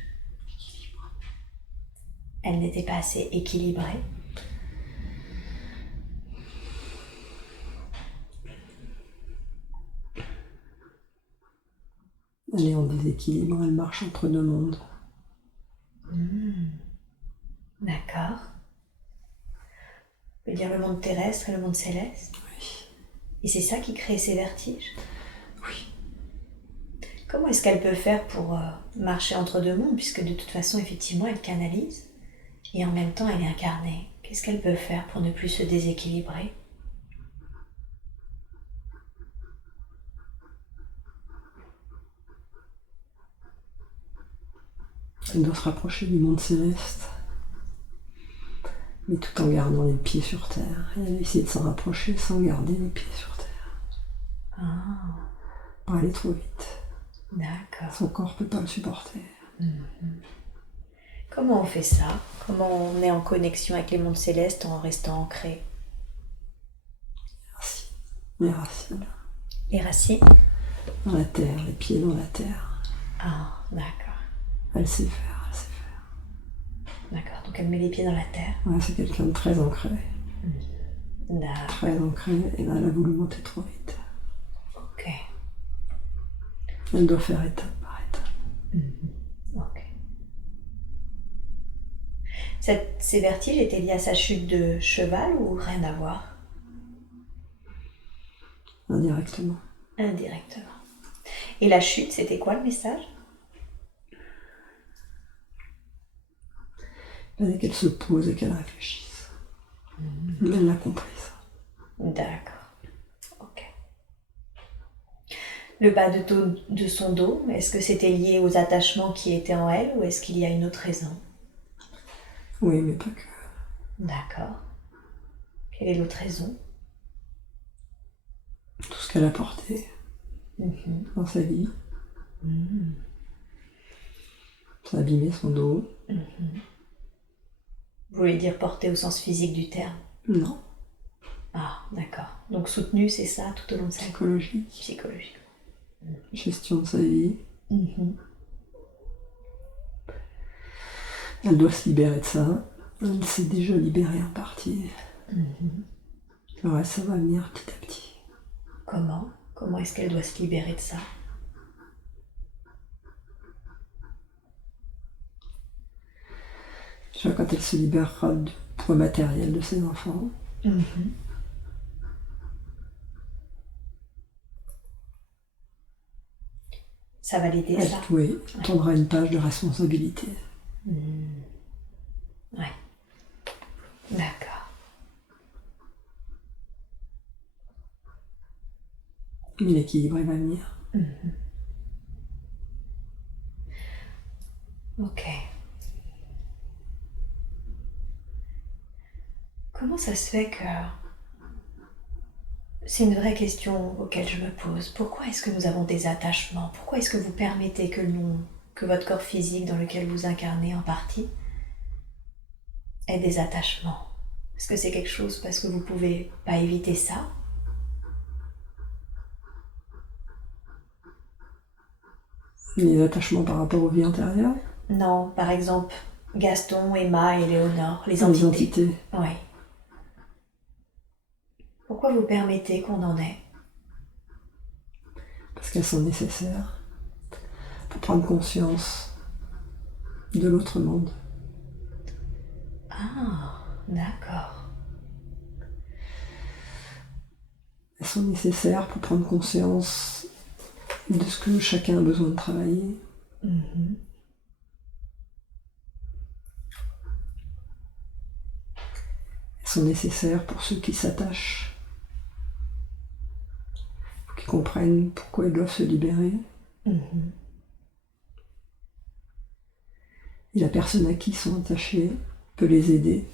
Elle n'était pas assez équilibrée. Elle est en déséquilibre, elle marche entre deux mondes. D'accord. On peut dire le monde terrestre et le monde céleste. Oui. Et c'est ça qui crée ces vertiges? Oui. Comment est-ce qu'elle peut faire pour marcher entre deux mondes, puisque de toute façon, effectivement, elle canalise et en même temps, elle est incarnée? Qu'est-ce qu'elle peut faire pour ne plus se déséquilibrer? Elle doit se rapprocher du monde céleste, mais tout en gardant les pieds sur terre. Et elle va essayer de s'en rapprocher sans garder les pieds sur terre. Ah, Pour aller trop vite. d'accord. Son corps ne peut pas le supporter. Comment on fait ça? Comment on est en connexion avec les mondes célestes en restant ancré? Les racines. Les racines? Dans la terre, les pieds dans la terre. Ah, d'accord. Elle sait faire, elle sait faire. D'accord, donc elle met les pieds dans la terre. Ouais, c'est quelqu'un de très ancré. D'accord, Très ancré, et là, elle a voulu monter trop vite. ok. Elle doit faire étape par étape. Ok. Ces vertiges étaient liés à sa chute de cheval ou rien à voir? Indirectement. Indirectement. Et la chute, c'était quoi le message? Il fallait qu'elle se pose et qu'elle réfléchisse. Mais elle l'a compris, ça. D'accord. Ok. Le bas de son dos, est-ce que c'était lié aux attachements qui étaient en elle ou est-ce qu'il y a une autre raison? Oui, mais pas que. D'accord. Quelle est l'autre raison? Tout ce qu'elle a porté dans sa vie. Ça a abîmé son dos. Vous voulez dire porté au sens physique du terme? Non. Ah, d'accord. Donc soutenu, c'est ça, tout au long de sa vie? Psychologique. Psychologique. Gestion de sa vie. Elle doit se libérer de ça. Elle s'est déjà libérée en partie. Le reste, ça va venir petit à petit. Comment? Comment est-ce qu'elle doit se libérer de ça? Déjà, quand elle se libérera du poids matériel de ses enfants, Ça va l'aider, elle, ça? oui, tendra une page de responsabilité. Ouais. D'accord. Mais l'équilibre, il va venir. Ok. Comment ça se fait que... C'est une vraie question auquel je me pose. Pourquoi est-ce que nous avons des attachements? Pourquoi est-ce que vous permettez que votre corps physique dans lequel vous incarnez en partie ait des attachements? Est-ce que c'est quelque chose parce que vous pouvez pas éviter ça? Les attachements par rapport aux vies antérieures. Non, par exemple, Gaston, Emma et Léonore, les Les entités. entités. Oui. Pourquoi vous permettez qu'on en ait? Parce qu'elles sont nécessaires pour prendre conscience de l'autre monde. Ah, d'accord. Elles sont nécessaires pour prendre conscience de ce que chacun a besoin de travailler. Elles sont nécessaires pour ceux qui s'attachent, pour qu'ils comprennent pourquoi ils doivent se libérer. Et la personne à qui ils sont attachés peut les aider.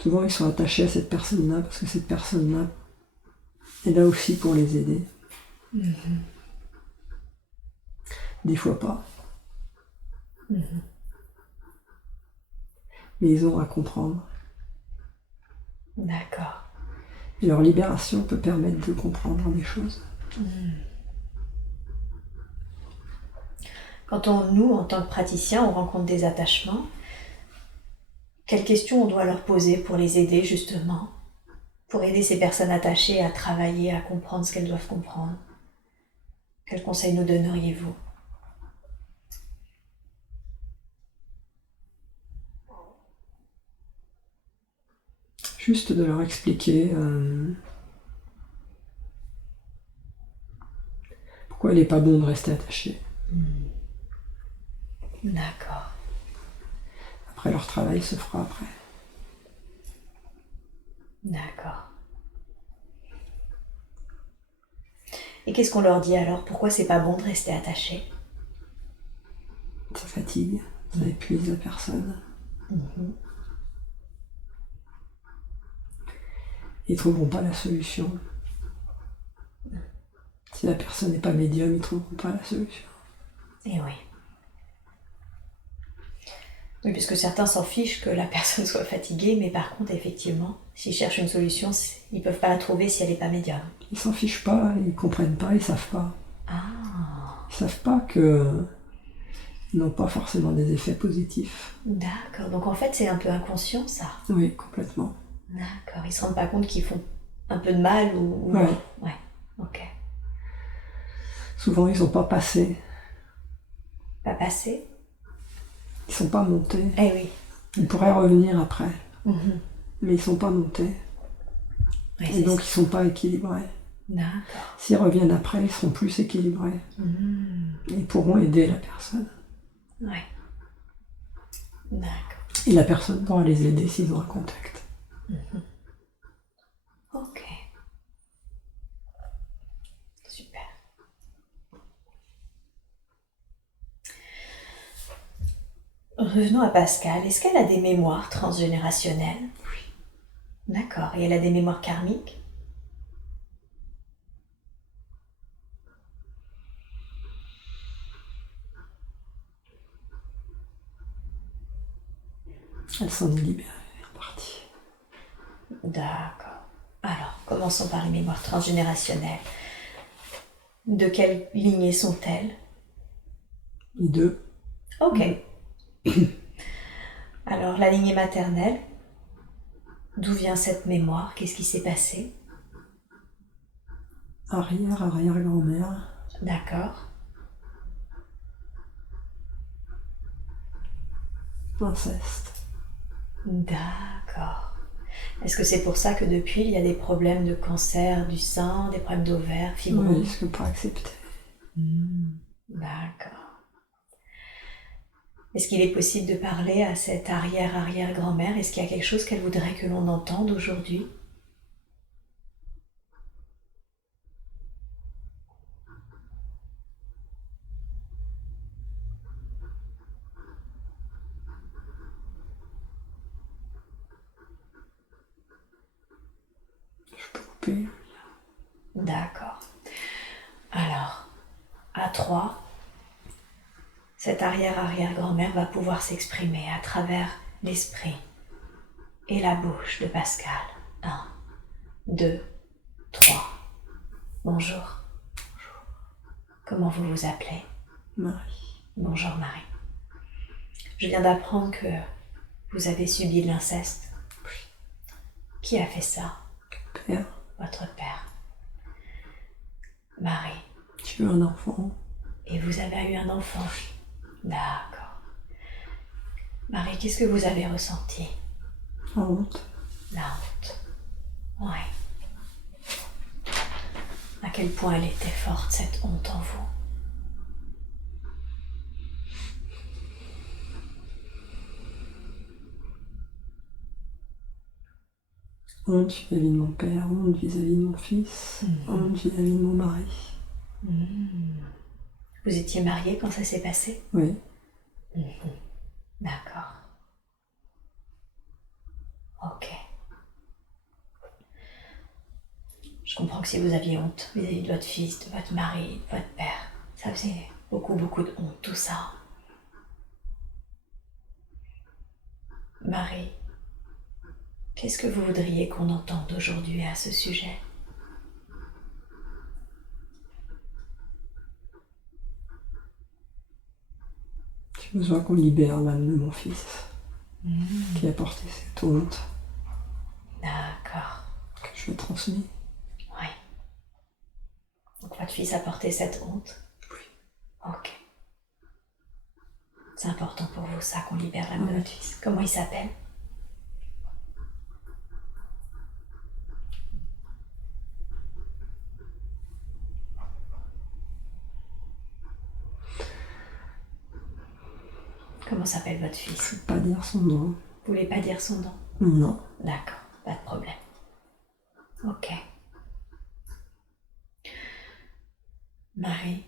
Souvent, ils sont attachés à cette personne-là parce que cette personne-là est là aussi pour les aider. Des fois pas. Mhm. Mais ils ont à comprendre. D'accord. Et leur libération peut permettre de comprendre des choses. Quand nous, en tant que praticiens, on rencontre des attachements, quelles questions on doit leur poser pour les aider justement, pour aider ces personnes attachées à travailler, à comprendre ce qu'elles doivent comprendre? Quels conseils nous donneriez-vous? Juste de leur expliquer pourquoi il n'est pas bon de rester attaché. D'accord. Après, leur travail se fera après. D'accord. Et qu'est-ce qu'on leur dit alors? Pourquoi c'est pas bon de rester attaché? Ça fatigue, ça épuise la personne. Ils ne trouveront pas la solution. Si la personne n'est pas médium, ils ne trouveront pas la solution. Et oui. Oui, puisque certains s'en fichent que la personne soit fatiguée, mais par contre, effectivement, s'ils cherchent une solution, ils ne peuvent pas la trouver si elle n'est pas médium. Ils s'en fichent pas, ils comprennent pas, ils savent pas. Ah, Ils savent pas que ils n'ont pas forcément des effets positifs. d'accord. Donc en fait, c'est un peu inconscient, ça. Oui, complètement. D'accord. Ils ne se rendent pas compte qu'ils font un peu de mal ou... Ouais. Ouais, ok. Souvent, ils n'ont pas passé. Pas passé? Ils sont pas montés. Eh oui. Ils pourraient revenir après. Mhm. Mais ils sont pas montés. Ouais, Et donc, ils sont pas équilibrés. D'accord. S'ils reviennent après, ils seront plus équilibrés. Ils pourront aider la personne. Ouais. D'accord. Et la personne pourra les aider s'ils ont un contact. Ok. Super. Revenons à Pascal. Est-ce qu'elle a des mémoires transgénérationnelles? Oui. D'accord. Et elle a des mémoires karmiques? Elle s'en est libérée en partie. D'accord. Alors, commençons par les mémoires transgénérationnelles. De quelle lignée sont-elles? Les deux. Ok. Alors, la lignée maternelle, d'où vient cette mémoire? Qu'est-ce qui s'est passé? Arrière-grand-mère. D'accord. Inceste. D'accord. Est-ce que c'est pour ça que depuis, il y a des problèmes de cancer du sein, des problèmes d'ovaires, fibrome? Oui, ce que pas accepté. D'accord. Est-ce qu'il est possible de parler à cette arrière-arrière-grand-mère? Est-ce qu'il y a quelque chose qu'elle voudrait que l'on entende aujourd'hui? Je peux couper. D'accord. Alors, à 3, cette arrière-arrière-grand-mère va pouvoir s'exprimer à travers l'esprit et la bouche de Pascal. 1, 2, 3. Bonjour. Comment vous vous appelez? Marie. Bonjour Marie. Je viens d'apprendre que vous avez subi de l'inceste. Qui a fait ça? Père. Votre père. Marie. Tu veux un enfant? Et vous avez eu un enfant? D'accord. Marie, qu'est-ce que vous avez ressenti? Honte. La honte. Ouais. À quel point elle était forte, cette honte en vous? Honte vis-à-vis de mon père, honte vis-à-vis de mon fils, honte vis-à-vis de mon mari. Vous étiez mariés quand ça s'est passé? Oui. D'accord. Ok. Je comprends que si vous aviez honte vis-à-vis de votre fils, de votre mari, de votre père, ça faisait beaucoup, beaucoup de honte, tout ça. Marie, qu'est-ce que vous voudriez qu'on entende aujourd'hui à ce sujet? J'ai besoin qu'on libère l'âme de mon fils, qui a porté cette honte D'accord. que je lui ai transmise. Oui. Donc votre fils a porté cette honte? Oui. Ok. C'est important pour vous, ça, qu'on libère l'âme de Oui. votre fils. Comment il s'appelle? Comment s'appelle votre Je fils? ne peux pas dire son nom. Vous voulez pas dire son nom? Non. D'accord, pas de problème. Ok. Marie,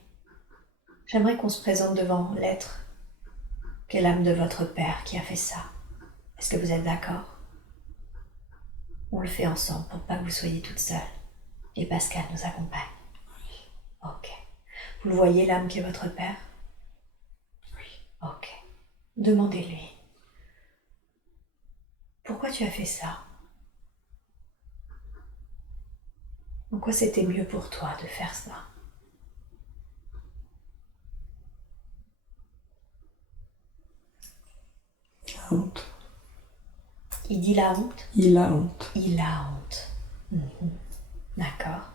j'aimerais qu'on se présente devant l'être qu'est l'âme de votre père qui a fait ça. Est-ce que vous êtes d'accord? On le fait ensemble pour pas que vous soyez toute seule. Et Pascal nous accompagne. Ok. Vous le voyez, l'âme qui est votre père? Oui. Ok. Demandez-lui. Pourquoi tu as fait ça? En quoi c'était mieux pour toi de faire ça? La honte. Il dit la honte? Il a honte. Il a honte. D'accord.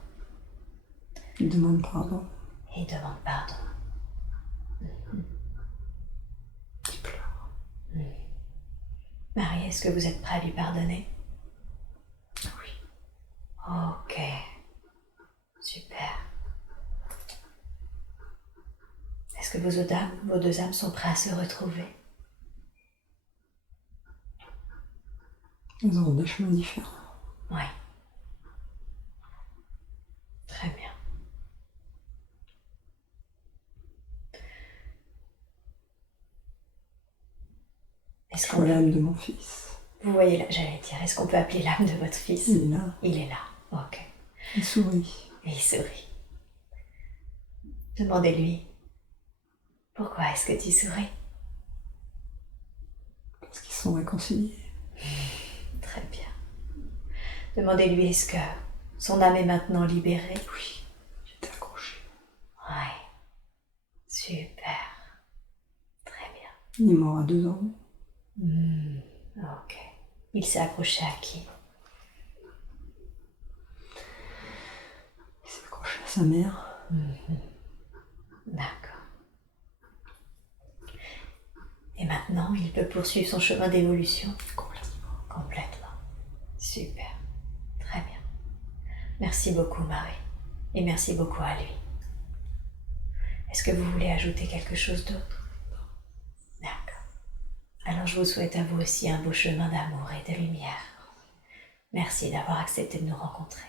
Il demande pardon. Et il demande pardon. Il pleure. Marie, est-ce que vous êtes prêt à lui pardonner? Oui. Ok. Super. Est-ce que vos deux âmes sont prêts à se retrouver? Ils auront des chemins différents. Oui. Très bien. Est-ce Je qu'on vois peut... l'âme de mon fils. Vous voyez, j'allais dire, est-ce qu'on peut appeler l'âme de votre fils? Il est là. Il est là. Ok. Il sourit. Et il sourit. Demandez-lui, pourquoi est-ce que tu souris? Parce qu'ils sont réconciliés. Très bien. Demandez-lui, est-ce que son âme est maintenant libérée? Oui. J'étais accroché. Ouais. Super. Très bien. Il est mort à 2 ans. Ok. Il s'est accroché à qui? Il s'est accroché à sa mère. D'accord. Et maintenant, il peut poursuivre son chemin d'évolution? Complètement. Super. Très bien. Merci beaucoup, Marie. Et merci beaucoup à lui. Est-ce que vous voulez ajouter quelque chose d'autre? D'accord. Alors je vous souhaite à vous aussi un beau chemin d'amour et de lumière. Merci d'avoir accepté de nous rencontrer.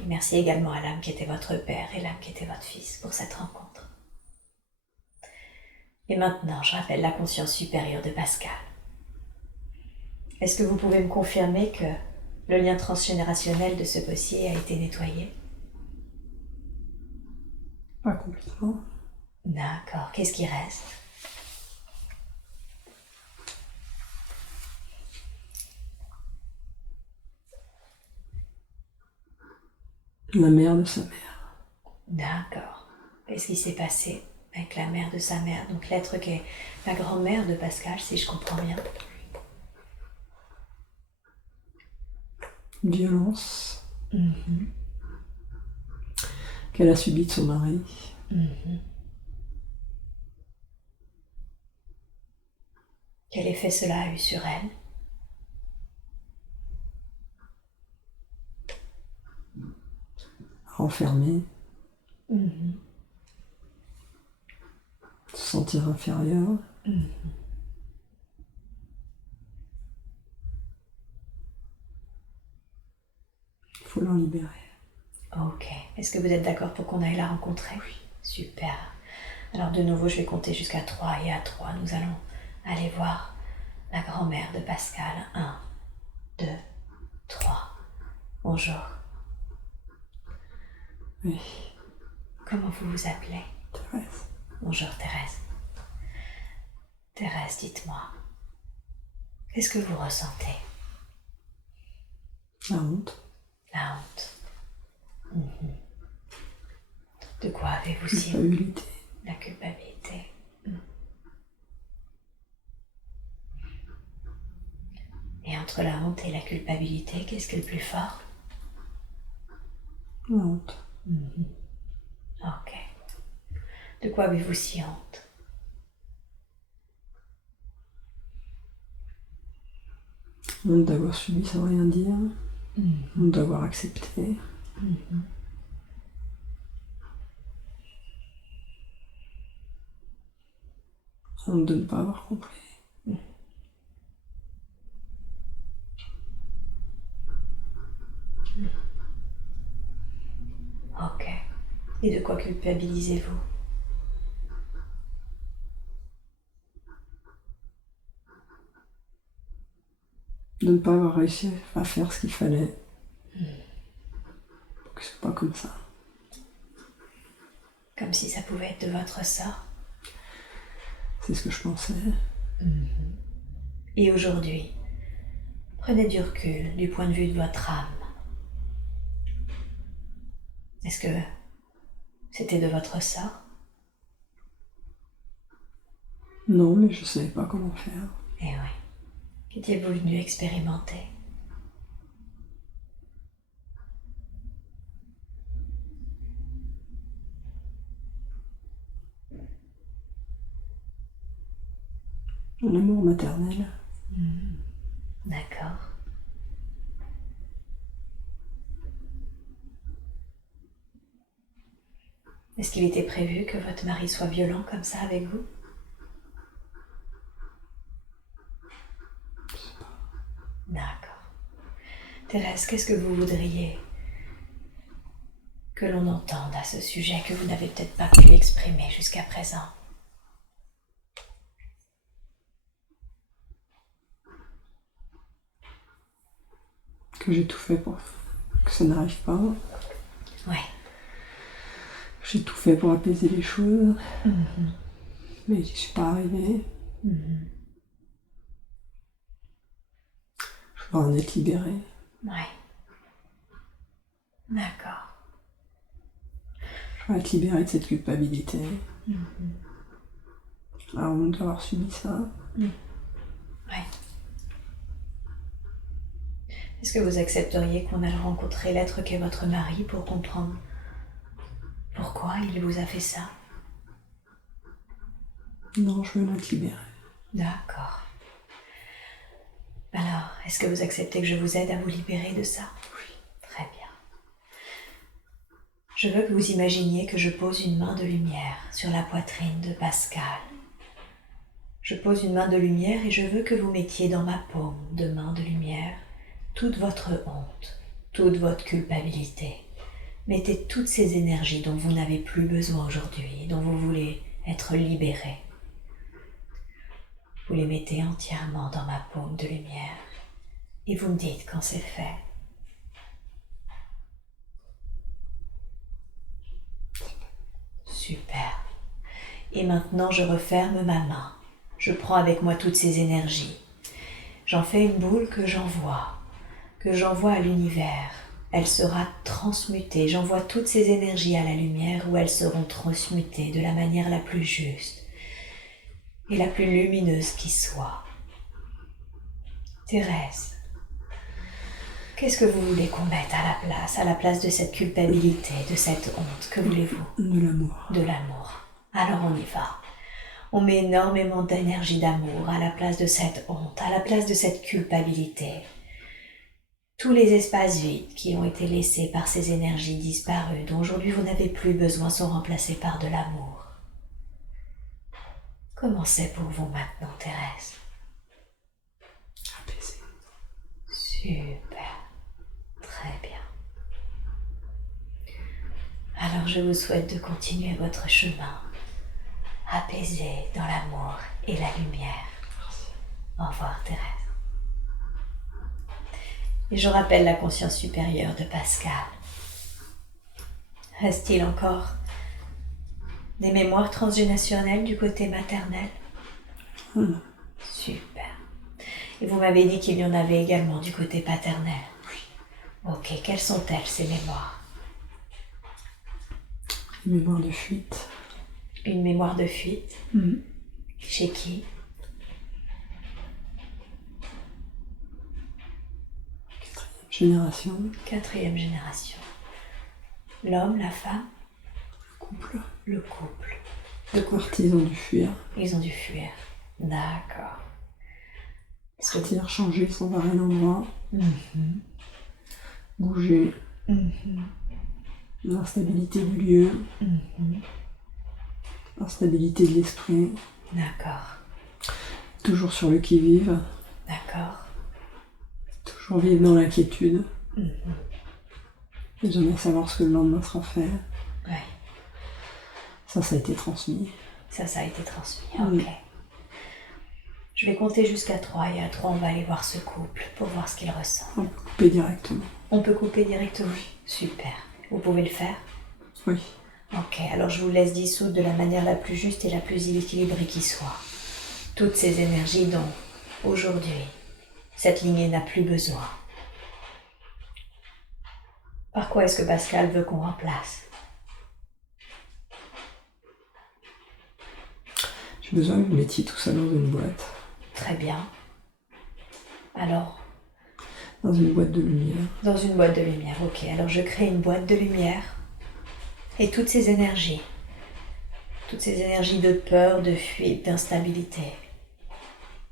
Et merci également à l'âme qui était votre père et l'âme qui était votre fils pour cette rencontre. Et maintenant, je rappelle la conscience supérieure de Pascal. Est-ce que vous pouvez me confirmer que le lien transgénérationnel de ce dossier a été nettoyé? Pas complètement. D'accord. Qu'est-ce qui reste? La mère de sa mère. D'accord. Qu'est-ce qui s'est passé avec la mère de sa mère? Donc l'être qui est la grand-mère de Pascal, si je comprends bien. Violence. Qu'elle a subie de son mari. Quel effet cela a eu sur elle? Renfermée. Se sentir inférieure. Il faut l'en libérer. Ok. Est-ce que vous êtes d'accord pour qu'on aille la rencontrer? Oui. Super. Alors de nouveau, je vais compter jusqu'à 3 et à 3, nous allons aller voir la grand-mère de Pascal. 1, 2, 3. Bonjour. Oui. Comment vous vous appelez? Thérèse. Bonjour Thérèse. Thérèse, dites-moi, qu'est-ce que vous ressentez? La honte. La honte. De quoi avez-vous si honte? Culpabilité. La culpabilité. Et entre la honte et la culpabilité, qu'est-ce qui est le plus fort? La honte. Ok. De quoi avez-vous si honte? Honte d'avoir subi sans rien dire. Honte d'avoir accepté. Honte de ne pas avoir compris. Ok. Et de quoi culpabilisez-vous? De ne pas avoir réussi à faire ce qu'il fallait. Pour que ce soit pas comme ça. Comme si ça pouvait être de votre sort. C'est ce que je pensais. Et aujourd'hui, prenez du recul du point de vue de votre âme. Est-ce que c'était de votre sort? Non, mais je savais pas comment faire. Eh oui. Qu'étiez-vous venu expérimenter? L'amour maternel. D'accord. Est-ce qu'il était prévu que votre mari soit violent comme ça avec vous? D'accord. Thérèse, qu'est-ce que vous voudriez que l'on entende à ce sujet que vous n'avez peut-être pas pu exprimer jusqu'à présent? Que j'ai tout fait pour que ça n'arrive pas. Ouais. J'ai tout fait pour apaiser les choses. Mais j'y suis pas arrivée. Je voudrais en être libérée. Ouais. D'accord. Je voudrais être libérée de cette culpabilité. La honte d'avoir subi ça. Ouais. Est-ce que vous accepteriez qu'on aille rencontrer l'être qu'est votre mari pour comprendre pourquoi il vous a fait ça? Non, je veux en être libérée. D'accord. Alors, est-ce que vous acceptez que je vous aide à vous libérer de ça? Oui. Très bien. Je veux que vous imaginiez que je pose une main de lumière sur la poitrine de Pascal. Je pose une main de lumière et je veux que vous mettiez dans ma paume de main de lumière toute votre honte, toute votre culpabilité. Mettez toutes ces énergies dont vous n'avez plus besoin aujourd'hui, dont vous voulez être libéré. Vous les mettez entièrement dans ma paume de lumière et vous me dites quand c'est fait. Super. Et maintenant, je referme ma main. Je prends avec moi toutes ces énergies. J'en fais une boule que j'envoie à l'univers. Elle sera transmutée. J'envoie toutes ces énergies à la lumière où elles seront transmutées de la manière la plus juste et la plus lumineuse qui soit. Thérèse, qu'est-ce que vous voulez qu'on mette à la place de cette culpabilité, de cette honte? Que voulez-vous? De l'amour. De l'amour. Alors on y va. On met énormément d'énergie d'amour à la place de cette honte, à la place de cette culpabilité. Tous les espaces vides qui ont été laissés par ces énergies disparues, dont aujourd'hui vous n'avez plus besoin, sont remplacés par de l'amour. Comment c'est pour vous maintenant, Thérèse? Apaisé. Super. Très bien. Alors je vous souhaite de continuer votre chemin, apaisé dans l'amour et la lumière. Merci. Au revoir, Thérèse. Et je rappelle la conscience supérieure de Pascal. Reste-t-il encore Des mémoires transgénérationnelles du côté maternel? Super. Et vous m'avez dit qu'il y en avait également du côté paternel? Oui. Ok, quelles sont-elles ces mémoires? Une mémoire de fuite. Une mémoire de fuite? Chez qui? Génération. Quatrième génération. L'homme, la femme? Couple. Le couple. Ils ont dû fuir. Ils ont dû fuir. D'accord. Partir, changer sans arrêt d'endroit. Bouger. L'instabilité du lieu. L'instabilité de l'esprit. D'accord. Toujours sur le qui-vive. D'accord. Toujours vivre dans l'inquiétude. Et jamais savoir ce que le lendemain sera fait. Ouais. Ça a été transmis. Ça a été transmis. Ok. Je vais compter jusqu'à 3 et à 3 on va aller voir ce couple pour voir ce qu'il ressent. On peut couper directement. On peut couper directement? Super. Vous pouvez le faire? Oui. Ok, alors je vous laisse dissoudre de la manière la plus juste et la plus équilibrée qui soit toutes ces énergies dont aujourd'hui cette lignée n'a plus besoin. Par quoi est-ce que Pascal veut qu'on remplace? J'ai besoin que vous mettiez tout ça dans une boîte. Très bien. Alors? Dans une boîte de lumière. Dans une boîte de lumière, ok. Alors je crée une boîte de lumière et toutes ces énergies de peur, de fuite, d'instabilité,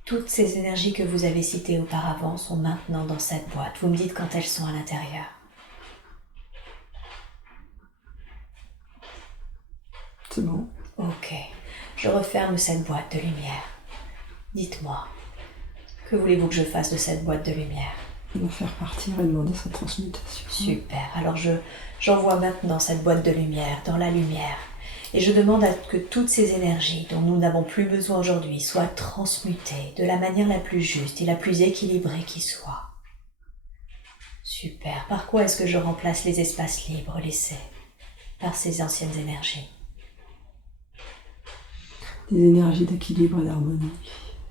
toutes ces énergies que vous avez citées auparavant sont maintenant dans cette boîte. Vous me dites quand elles sont à l'intérieur. C'est bon. Ok. Je referme cette boîte de lumière. Dites-moi, que voulez-vous que je fasse de cette boîte de lumière? La faire partir et demander sa transmutation. Super. Alors j'envoie maintenant cette boîte de lumière dans la lumière et je demande à que toutes ces énergies dont nous n'avons plus besoin aujourd'hui soient transmutées de la manière la plus juste et la plus équilibrée qui soit. Super. Par quoi est-ce que je remplace les espaces libres laissés par ces anciennes énergies? Des énergies d'équilibre et d'harmonie.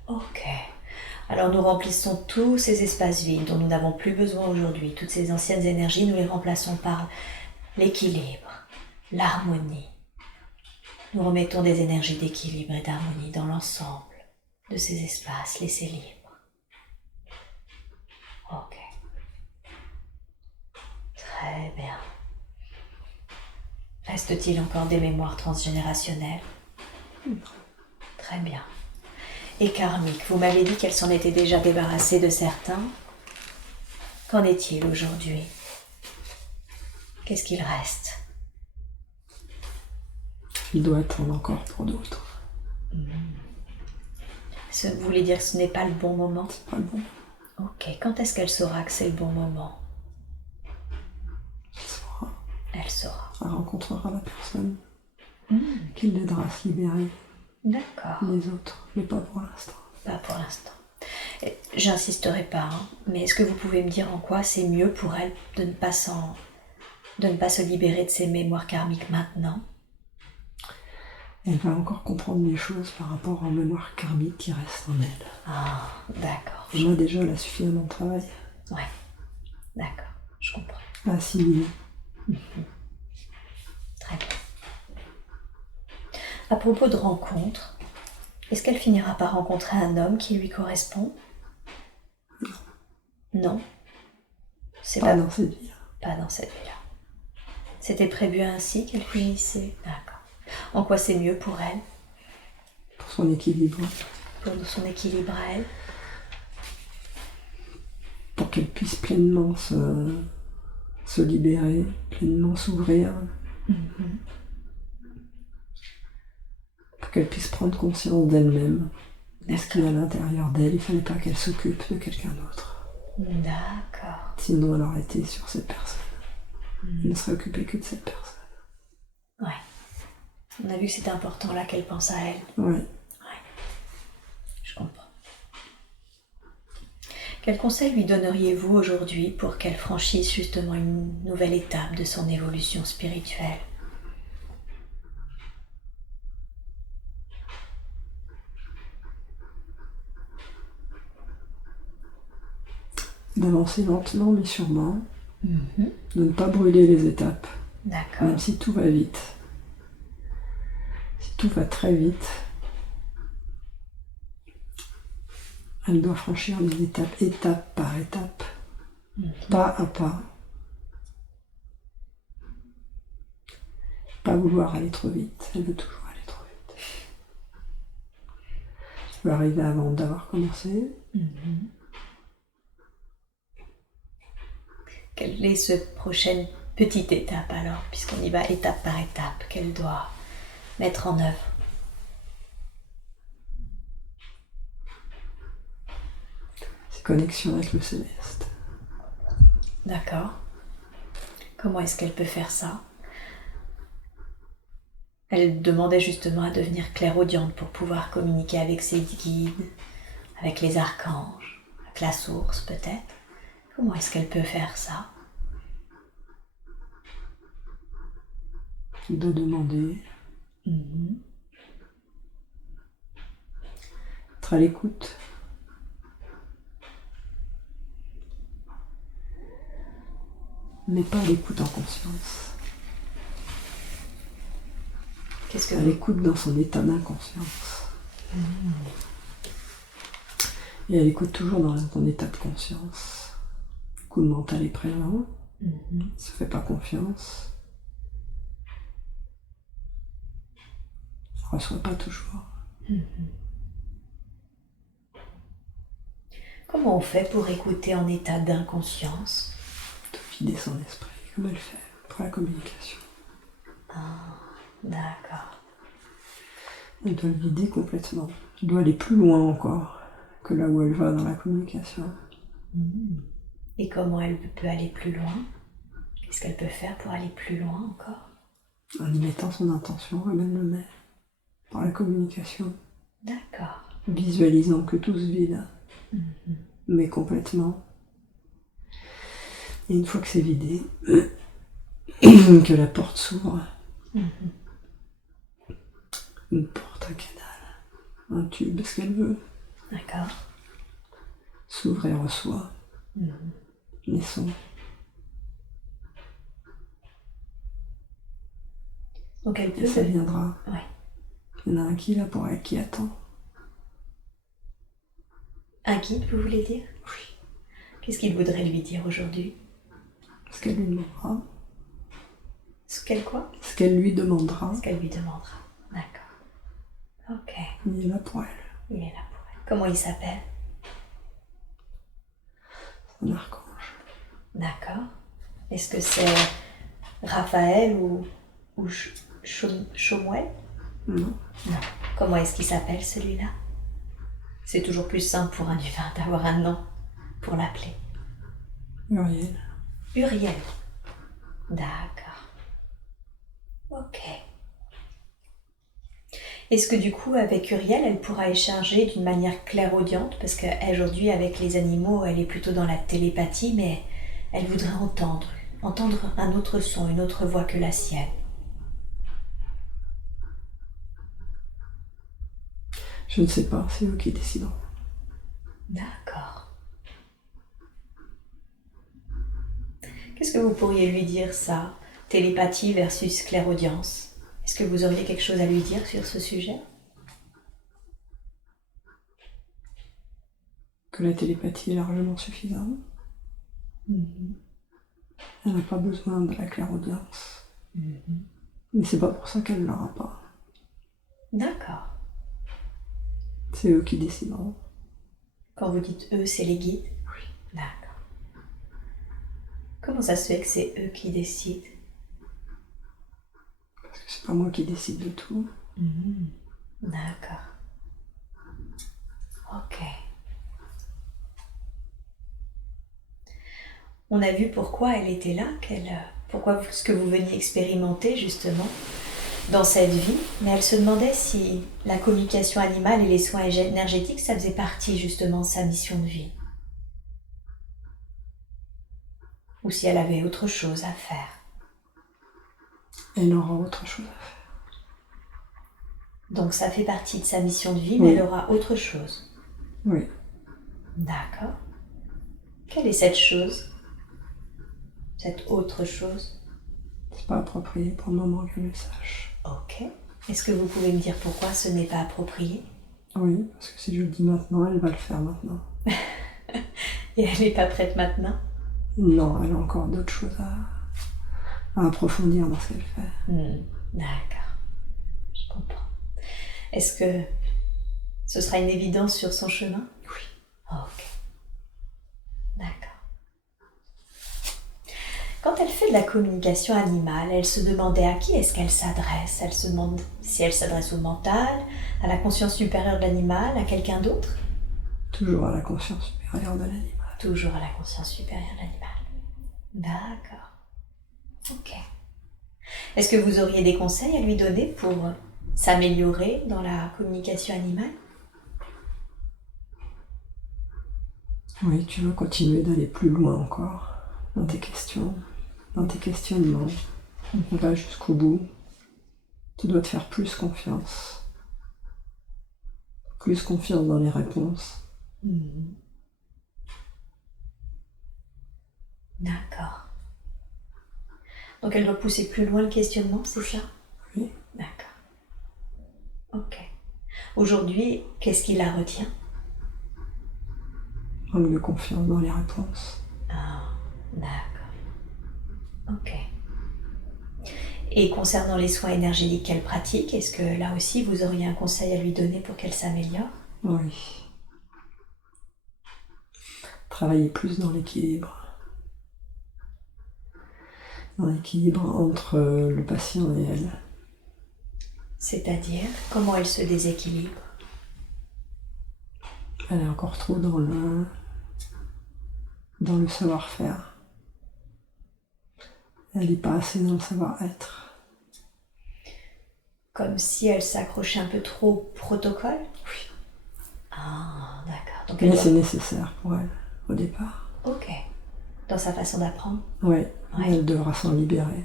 Ok. Alors nous remplissons tous ces espaces vides dont nous n'avons plus besoin aujourd'hui. Toutes ces anciennes énergies, nous les remplaçons par l'équilibre, l'harmonie. Nous remettons des énergies d'équilibre et d'harmonie dans l'ensemble de ces espaces laissés libres. Ok. Très bien. Reste-t-il encore des mémoires transgénérationnelles? Très bien. Et karmique, vous m'avez dit qu'elle s'en était déjà débarrassée de certains. Qu'en est-il aujourd'hui? Qu'est-ce qu'il reste? Il doit attendre encore pour d'autres. Vous voulez dire que ce n'est pas le bon moment? C'est pas le bon. Ok, quand est-ce qu'elle saura que c'est le bon moment? Elle saura. Elle saura. Elle rencontrera la personne qui l'aidera à se libérer. D'accord. Les autres, mais pas pour l'instant. Pas pour l'instant. J'insisterai pas, mais est-ce que vous pouvez me dire en quoi c'est mieux pour elle de ne pas se libérer de ses mémoires karmiques maintenant? Elle va encore comprendre les choses par rapport aux mémoires karmiques qui restent en elle. Ah, d'accord. Et moi déjà, elle a suffisamment de travail. Ouais, d'accord, je comprends. À assimiler. Très bien. À propos de rencontres, est-ce qu'elle finira par rencontrer un homme qui lui correspond? Non. C'est Pas dans cette vie. Pas dans cette vie-là. C'était prévu ainsi qu'elle finissait? D'accord. En quoi c'est mieux pour elle? Pour son équilibre. Pour son équilibre à elle? Pour qu'elle puisse pleinement se libérer, pleinement s'ouvrir. Pour qu'elle puisse prendre conscience d'elle-même. De ce qu'il y a à l'intérieur d'elle, il ne fallait pas qu'elle s'occupe de quelqu'un d'autre. D'accord. Sinon, elle aurait été sur cette personne. Elle ne serait occupée que de cette personne. Ouais. On a vu que c'était important là qu'elle pense à elle. Ouais. Je comprends. Quel conseil lui donneriez-vous aujourd'hui pour qu'elle franchisse justement une nouvelle étape de son évolution spirituelle? d'avancer lentement mais sûrement, Mhm. de ne pas brûler les étapes, D'accord. même si tout va vite. Si tout va très vite, elle doit franchir les étapes, étape par étape, pas à pas. Pas vouloir aller trop vite, elle veut toujours aller trop vite. Ça peut arriver avant d'avoir commencé. Mhm. Quelle est cette prochaine petite étape alors, puisqu'on y va étape par étape, qu'elle doit mettre en œuvre? C'est connexion avec le céleste. D'accord. Comment est-ce qu'elle peut faire ça? Elle demandait justement à devenir clairaudiente pour pouvoir communiquer avec ses guides, avec les archanges, avec la source peut-être. Comment est-ce qu'elle peut faire ça? De demander, être à l'écoute. Mais pas à l'écoute en conscience. Qu'est-ce que À vous... l'écoute dans son état d'inconscience. Et elle écoute toujours dans son état de conscience. Du coup, le mental est présent, il ne se fait pas confiance. Il ne reçoit pas toujours. Comment on fait pour écouter en état d'inconscience? De vider son esprit, comme elle fait pour la communication. D'accord. Elle doit le vider complètement. Elle doit aller plus loin encore que là où elle va dans la communication. Et comment elle peut aller plus loin? Qu'est-ce qu'elle peut faire pour aller plus loin encore? En y mettant son intention, elle le met par la communication. D'accord. Visualisant que tout se vide, mais complètement. Et une fois que c'est vidé, que la porte s'ouvre, une porte, un canal, un tube, ce qu'elle veut, D'accord. s'ouvre et reçoit les sons. Donc elle Et peut... ça viendra. Ouais. Il y en a un qui est là pour elle, qui attend. Un guide, vous voulez dire? Oui. Qu'est-ce qu'il voudrait lui dire aujourd'hui? Ce qu'elle lui demandera. Ce qu'elle quoi? Ce qu'elle lui demandera. Ce qu'elle lui demandera. D'accord. Ok. Il est là pour elle. Il est là pour elle. Comment il s'appelle? Un archange. D'accord. Est-ce que c'est Raphaël ou Chomuel? Non. Non. Comment est-ce qu'il s'appelle celui-là? C'est toujours plus simple pour un humain d'avoir un nom pour l'appeler. Uriel. Uriel. D'accord. Ok. Est-ce que du coup, avec Uriel, elle pourra échanger d'une manière clairaudiente? Parce qu'aujourd'hui, avec les animaux, elle est plutôt dans la télépathie, mais elle voudrait entendre un autre son, une autre voix que la sienne. Je ne sais pas, c'est eux qui décideront. D'accord. Qu'est-ce que vous pourriez lui dire ça? Télépathie versus clairaudience. Est-ce que vous auriez quelque chose à lui dire sur ce sujet? Que la télépathie est largement suffisante. Elle n'a pas besoin de la clairaudience. Mais c'est pas pour ça qu'elle ne l'aura pas. D'accord. C'est eux qui décideront. Quand vous dites eux, c'est les guides? Oui. D'accord. Comment ça se fait que c'est eux qui décident? Parce que c'est pas moi qui décide de tout. D'accord. Ok. On a vu pourquoi elle était là, pourquoi ce que vous veniez expérimenter justement dans cette vie, mais elle se demandait si la communication animale et les soins énergétiques, ça faisait partie justement de sa mission de vie. Ou si elle avait autre chose à faire. Elle aura autre chose à faire. Donc ça fait partie de sa mission de vie, mais Oui. elle aura autre chose. Oui. D'accord. Quelle est cette chose? Cette autre chose? C'est pas approprié pour le moment qu'elle le sache. Ok. Est-ce que vous pouvez me dire pourquoi ce n'est pas approprié? Oui, parce que si je le dis maintenant, elle va le faire maintenant. Et elle n'est pas prête maintenant? Non, elle a encore d'autres choses à approfondir dans ce qu'elle fait. D'accord, je comprends. Est-ce que ce sera une évidence sur son chemin? Oui. Ok, d'accord. Quand elle fait de la communication animale, elle se demandait à qui est-ce qu'elle s'adresse? Elle se demande si elle s'adresse au mental, à la conscience supérieure de l'animal, à quelqu'un d'autre? Toujours à la conscience supérieure de l'animal. Toujours à la conscience supérieure de l'animal. D'accord. Ok. Est-ce que vous auriez des conseils à lui donner pour s'améliorer dans la communication animale? Oui, tu veux continuer d'aller plus loin encore dans tes questions, dans tes questionnements. On va jusqu'au bout. Tu dois te faire plus confiance. Plus confiance dans les réponses. D'accord. Donc elle doit pousser plus loin le questionnement, c'est ça? Oui. D'accord. Ok. Aujourd'hui, qu'est-ce qui la retient? Manque de confiance dans les réponses. Ah, d'accord. Ok. Et concernant les soins énergétiques qu'elle pratique, est-ce que là aussi vous auriez un conseil à lui donner pour qu'elle s'améliore? Oui. Travailler plus dans l'équilibre. Dans l'équilibre entre le patient et elle. C'est-à-dire, comment elle se déséquilibre? Elle est encore trop dans le savoir-faire. Elle n'est pas assez dans le savoir-être. Comme si elle s'accrochait un peu trop au protocole? Oui. Ah, d'accord. Donc Mais c'est nécessaire pour elle, au départ. Ok. Dans sa façon d'apprendre? Oui, mais elle devra s'en libérer.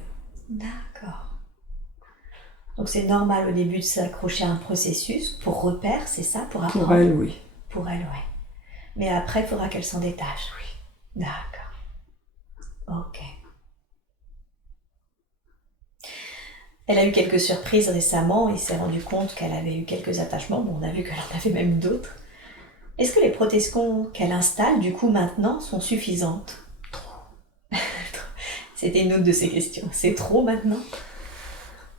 D'accord. Donc c'est normal au début de s'accrocher à un processus pour repère, c'est ça, pour apprendre? Pour elle, oui. Pour elle, ouais. Mais après, il faudra qu'elle s'en détache. Oui. D'accord. Ok. Elle a eu quelques surprises récemment et s'est rendue compte qu'elle avait eu quelques attachements. Bon, on a vu qu'elle en avait même d'autres. Est-ce que les protections qu'elle installe, du coup, maintenant, sont suffisantes? Trop. C'était une autre de ces questions. C'est trop maintenant?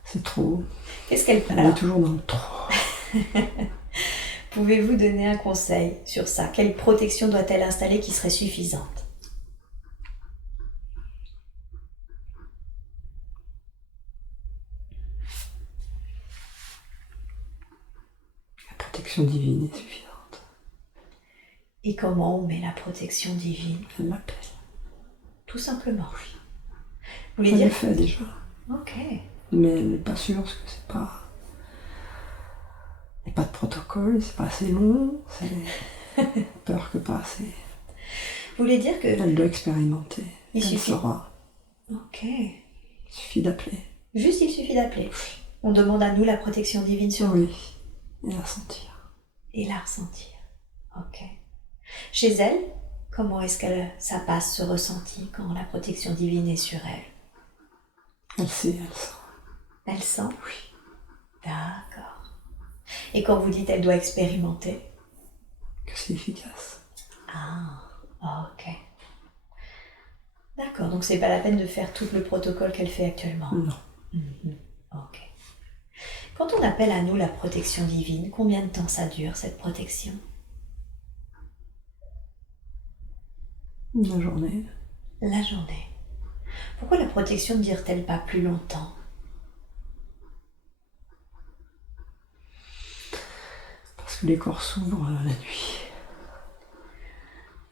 C'est trop. Qu'est-ce qu'elle... Elle est toujours dans le trop. Pouvez-vous donner un conseil sur ça? Quelle protection doit-elle installer qui serait suffisante? La protection divine est suffisante. Et comment on met la protection divine? Elle l'appelle. Tout simplement. Oui. Vous voulez Elle dire? le fait déjà. Ok. Mais elle n'est pas sûre parce que c'est pas... Il n'y a pas de protocole, c'est pas assez long, c'est peur que pas assez. Vous voulez dire que... Elle doit expérimenter. Il Elle suffit. saura. Ok. Il suffit d'appeler. Juste, il suffit d'appeler. On demande à nous la protection divine sur nous. Oui. Et la sentir. Et la ressentir. Ok. Chez elle, comment est-ce que ça passe, ce ressenti, quand la protection divine est sur elle? Elle sait, elle sent. Elle sent? Oui. D'accord. Et quand vous dites elle doit expérimenter? Que c'est efficace. Ah, ok. D'accord, donc c'est pas la peine de faire tout le protocole qu'elle fait actuellement? Non. Ok. Quand on appelle à nous la protection divine, combien de temps ça dure, cette protection? La journée. La journée. Pourquoi la protection ne dure-t-elle pas plus longtemps? Parce que les corps s'ouvrent la nuit.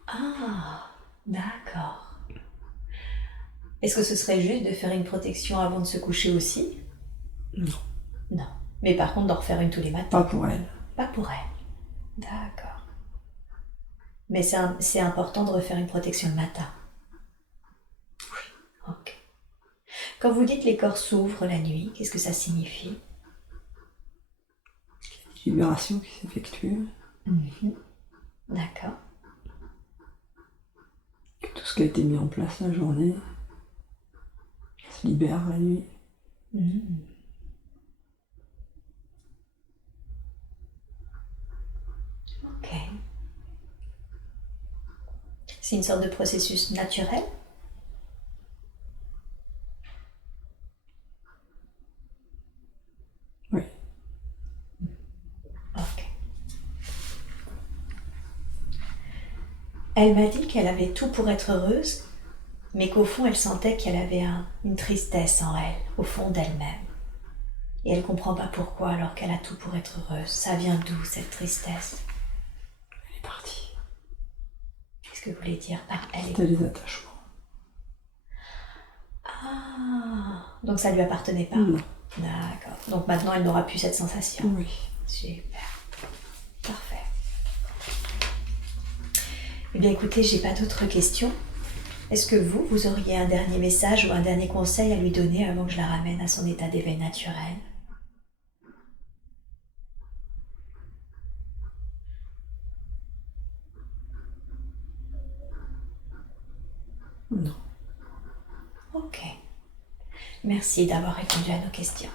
Ah, d'accord. Est-ce que ce serait juste de faire une protection avant de se coucher aussi? Non. Non. Mais par contre d'en refaire une tous les matins? Pas pour elle. Pas pour elle. D'accord. Mais c'est important de refaire une protection le matin? Oui. Ok. Quand vous dites les corps s'ouvrent la nuit, qu'est-ce que ça signifie? Il y a des vibrations qui s'effectuent. D'accord. ce qui a été mis en place la journée se libère la nuit. Ok. C'est une sorte de processus naturel? Oui. Ok. Elle m'a dit qu'elle avait tout pour être heureuse, mais qu'au fond, elle sentait qu'elle avait une tristesse en elle, au fond d'elle-même. Et elle ne comprend pas pourquoi, alors qu'elle a tout pour être heureuse. Ça vient d'où, cette tristesse? Elle est partie. Qu'est-ce que vous voulez dire par elle? C'était les attachements. Ah, donc ça ne lui appartenait pas? Non. D'accord. Donc maintenant, elle n'aura plus cette sensation? Oui. Super. Parfait. Eh bien, écoutez, j'ai pas d'autres questions. Est-ce que vous auriez un dernier message ou un dernier conseil à lui donner avant que je la ramène à son état d'éveil naturel? Non. Ok. Merci d'avoir répondu à nos questions.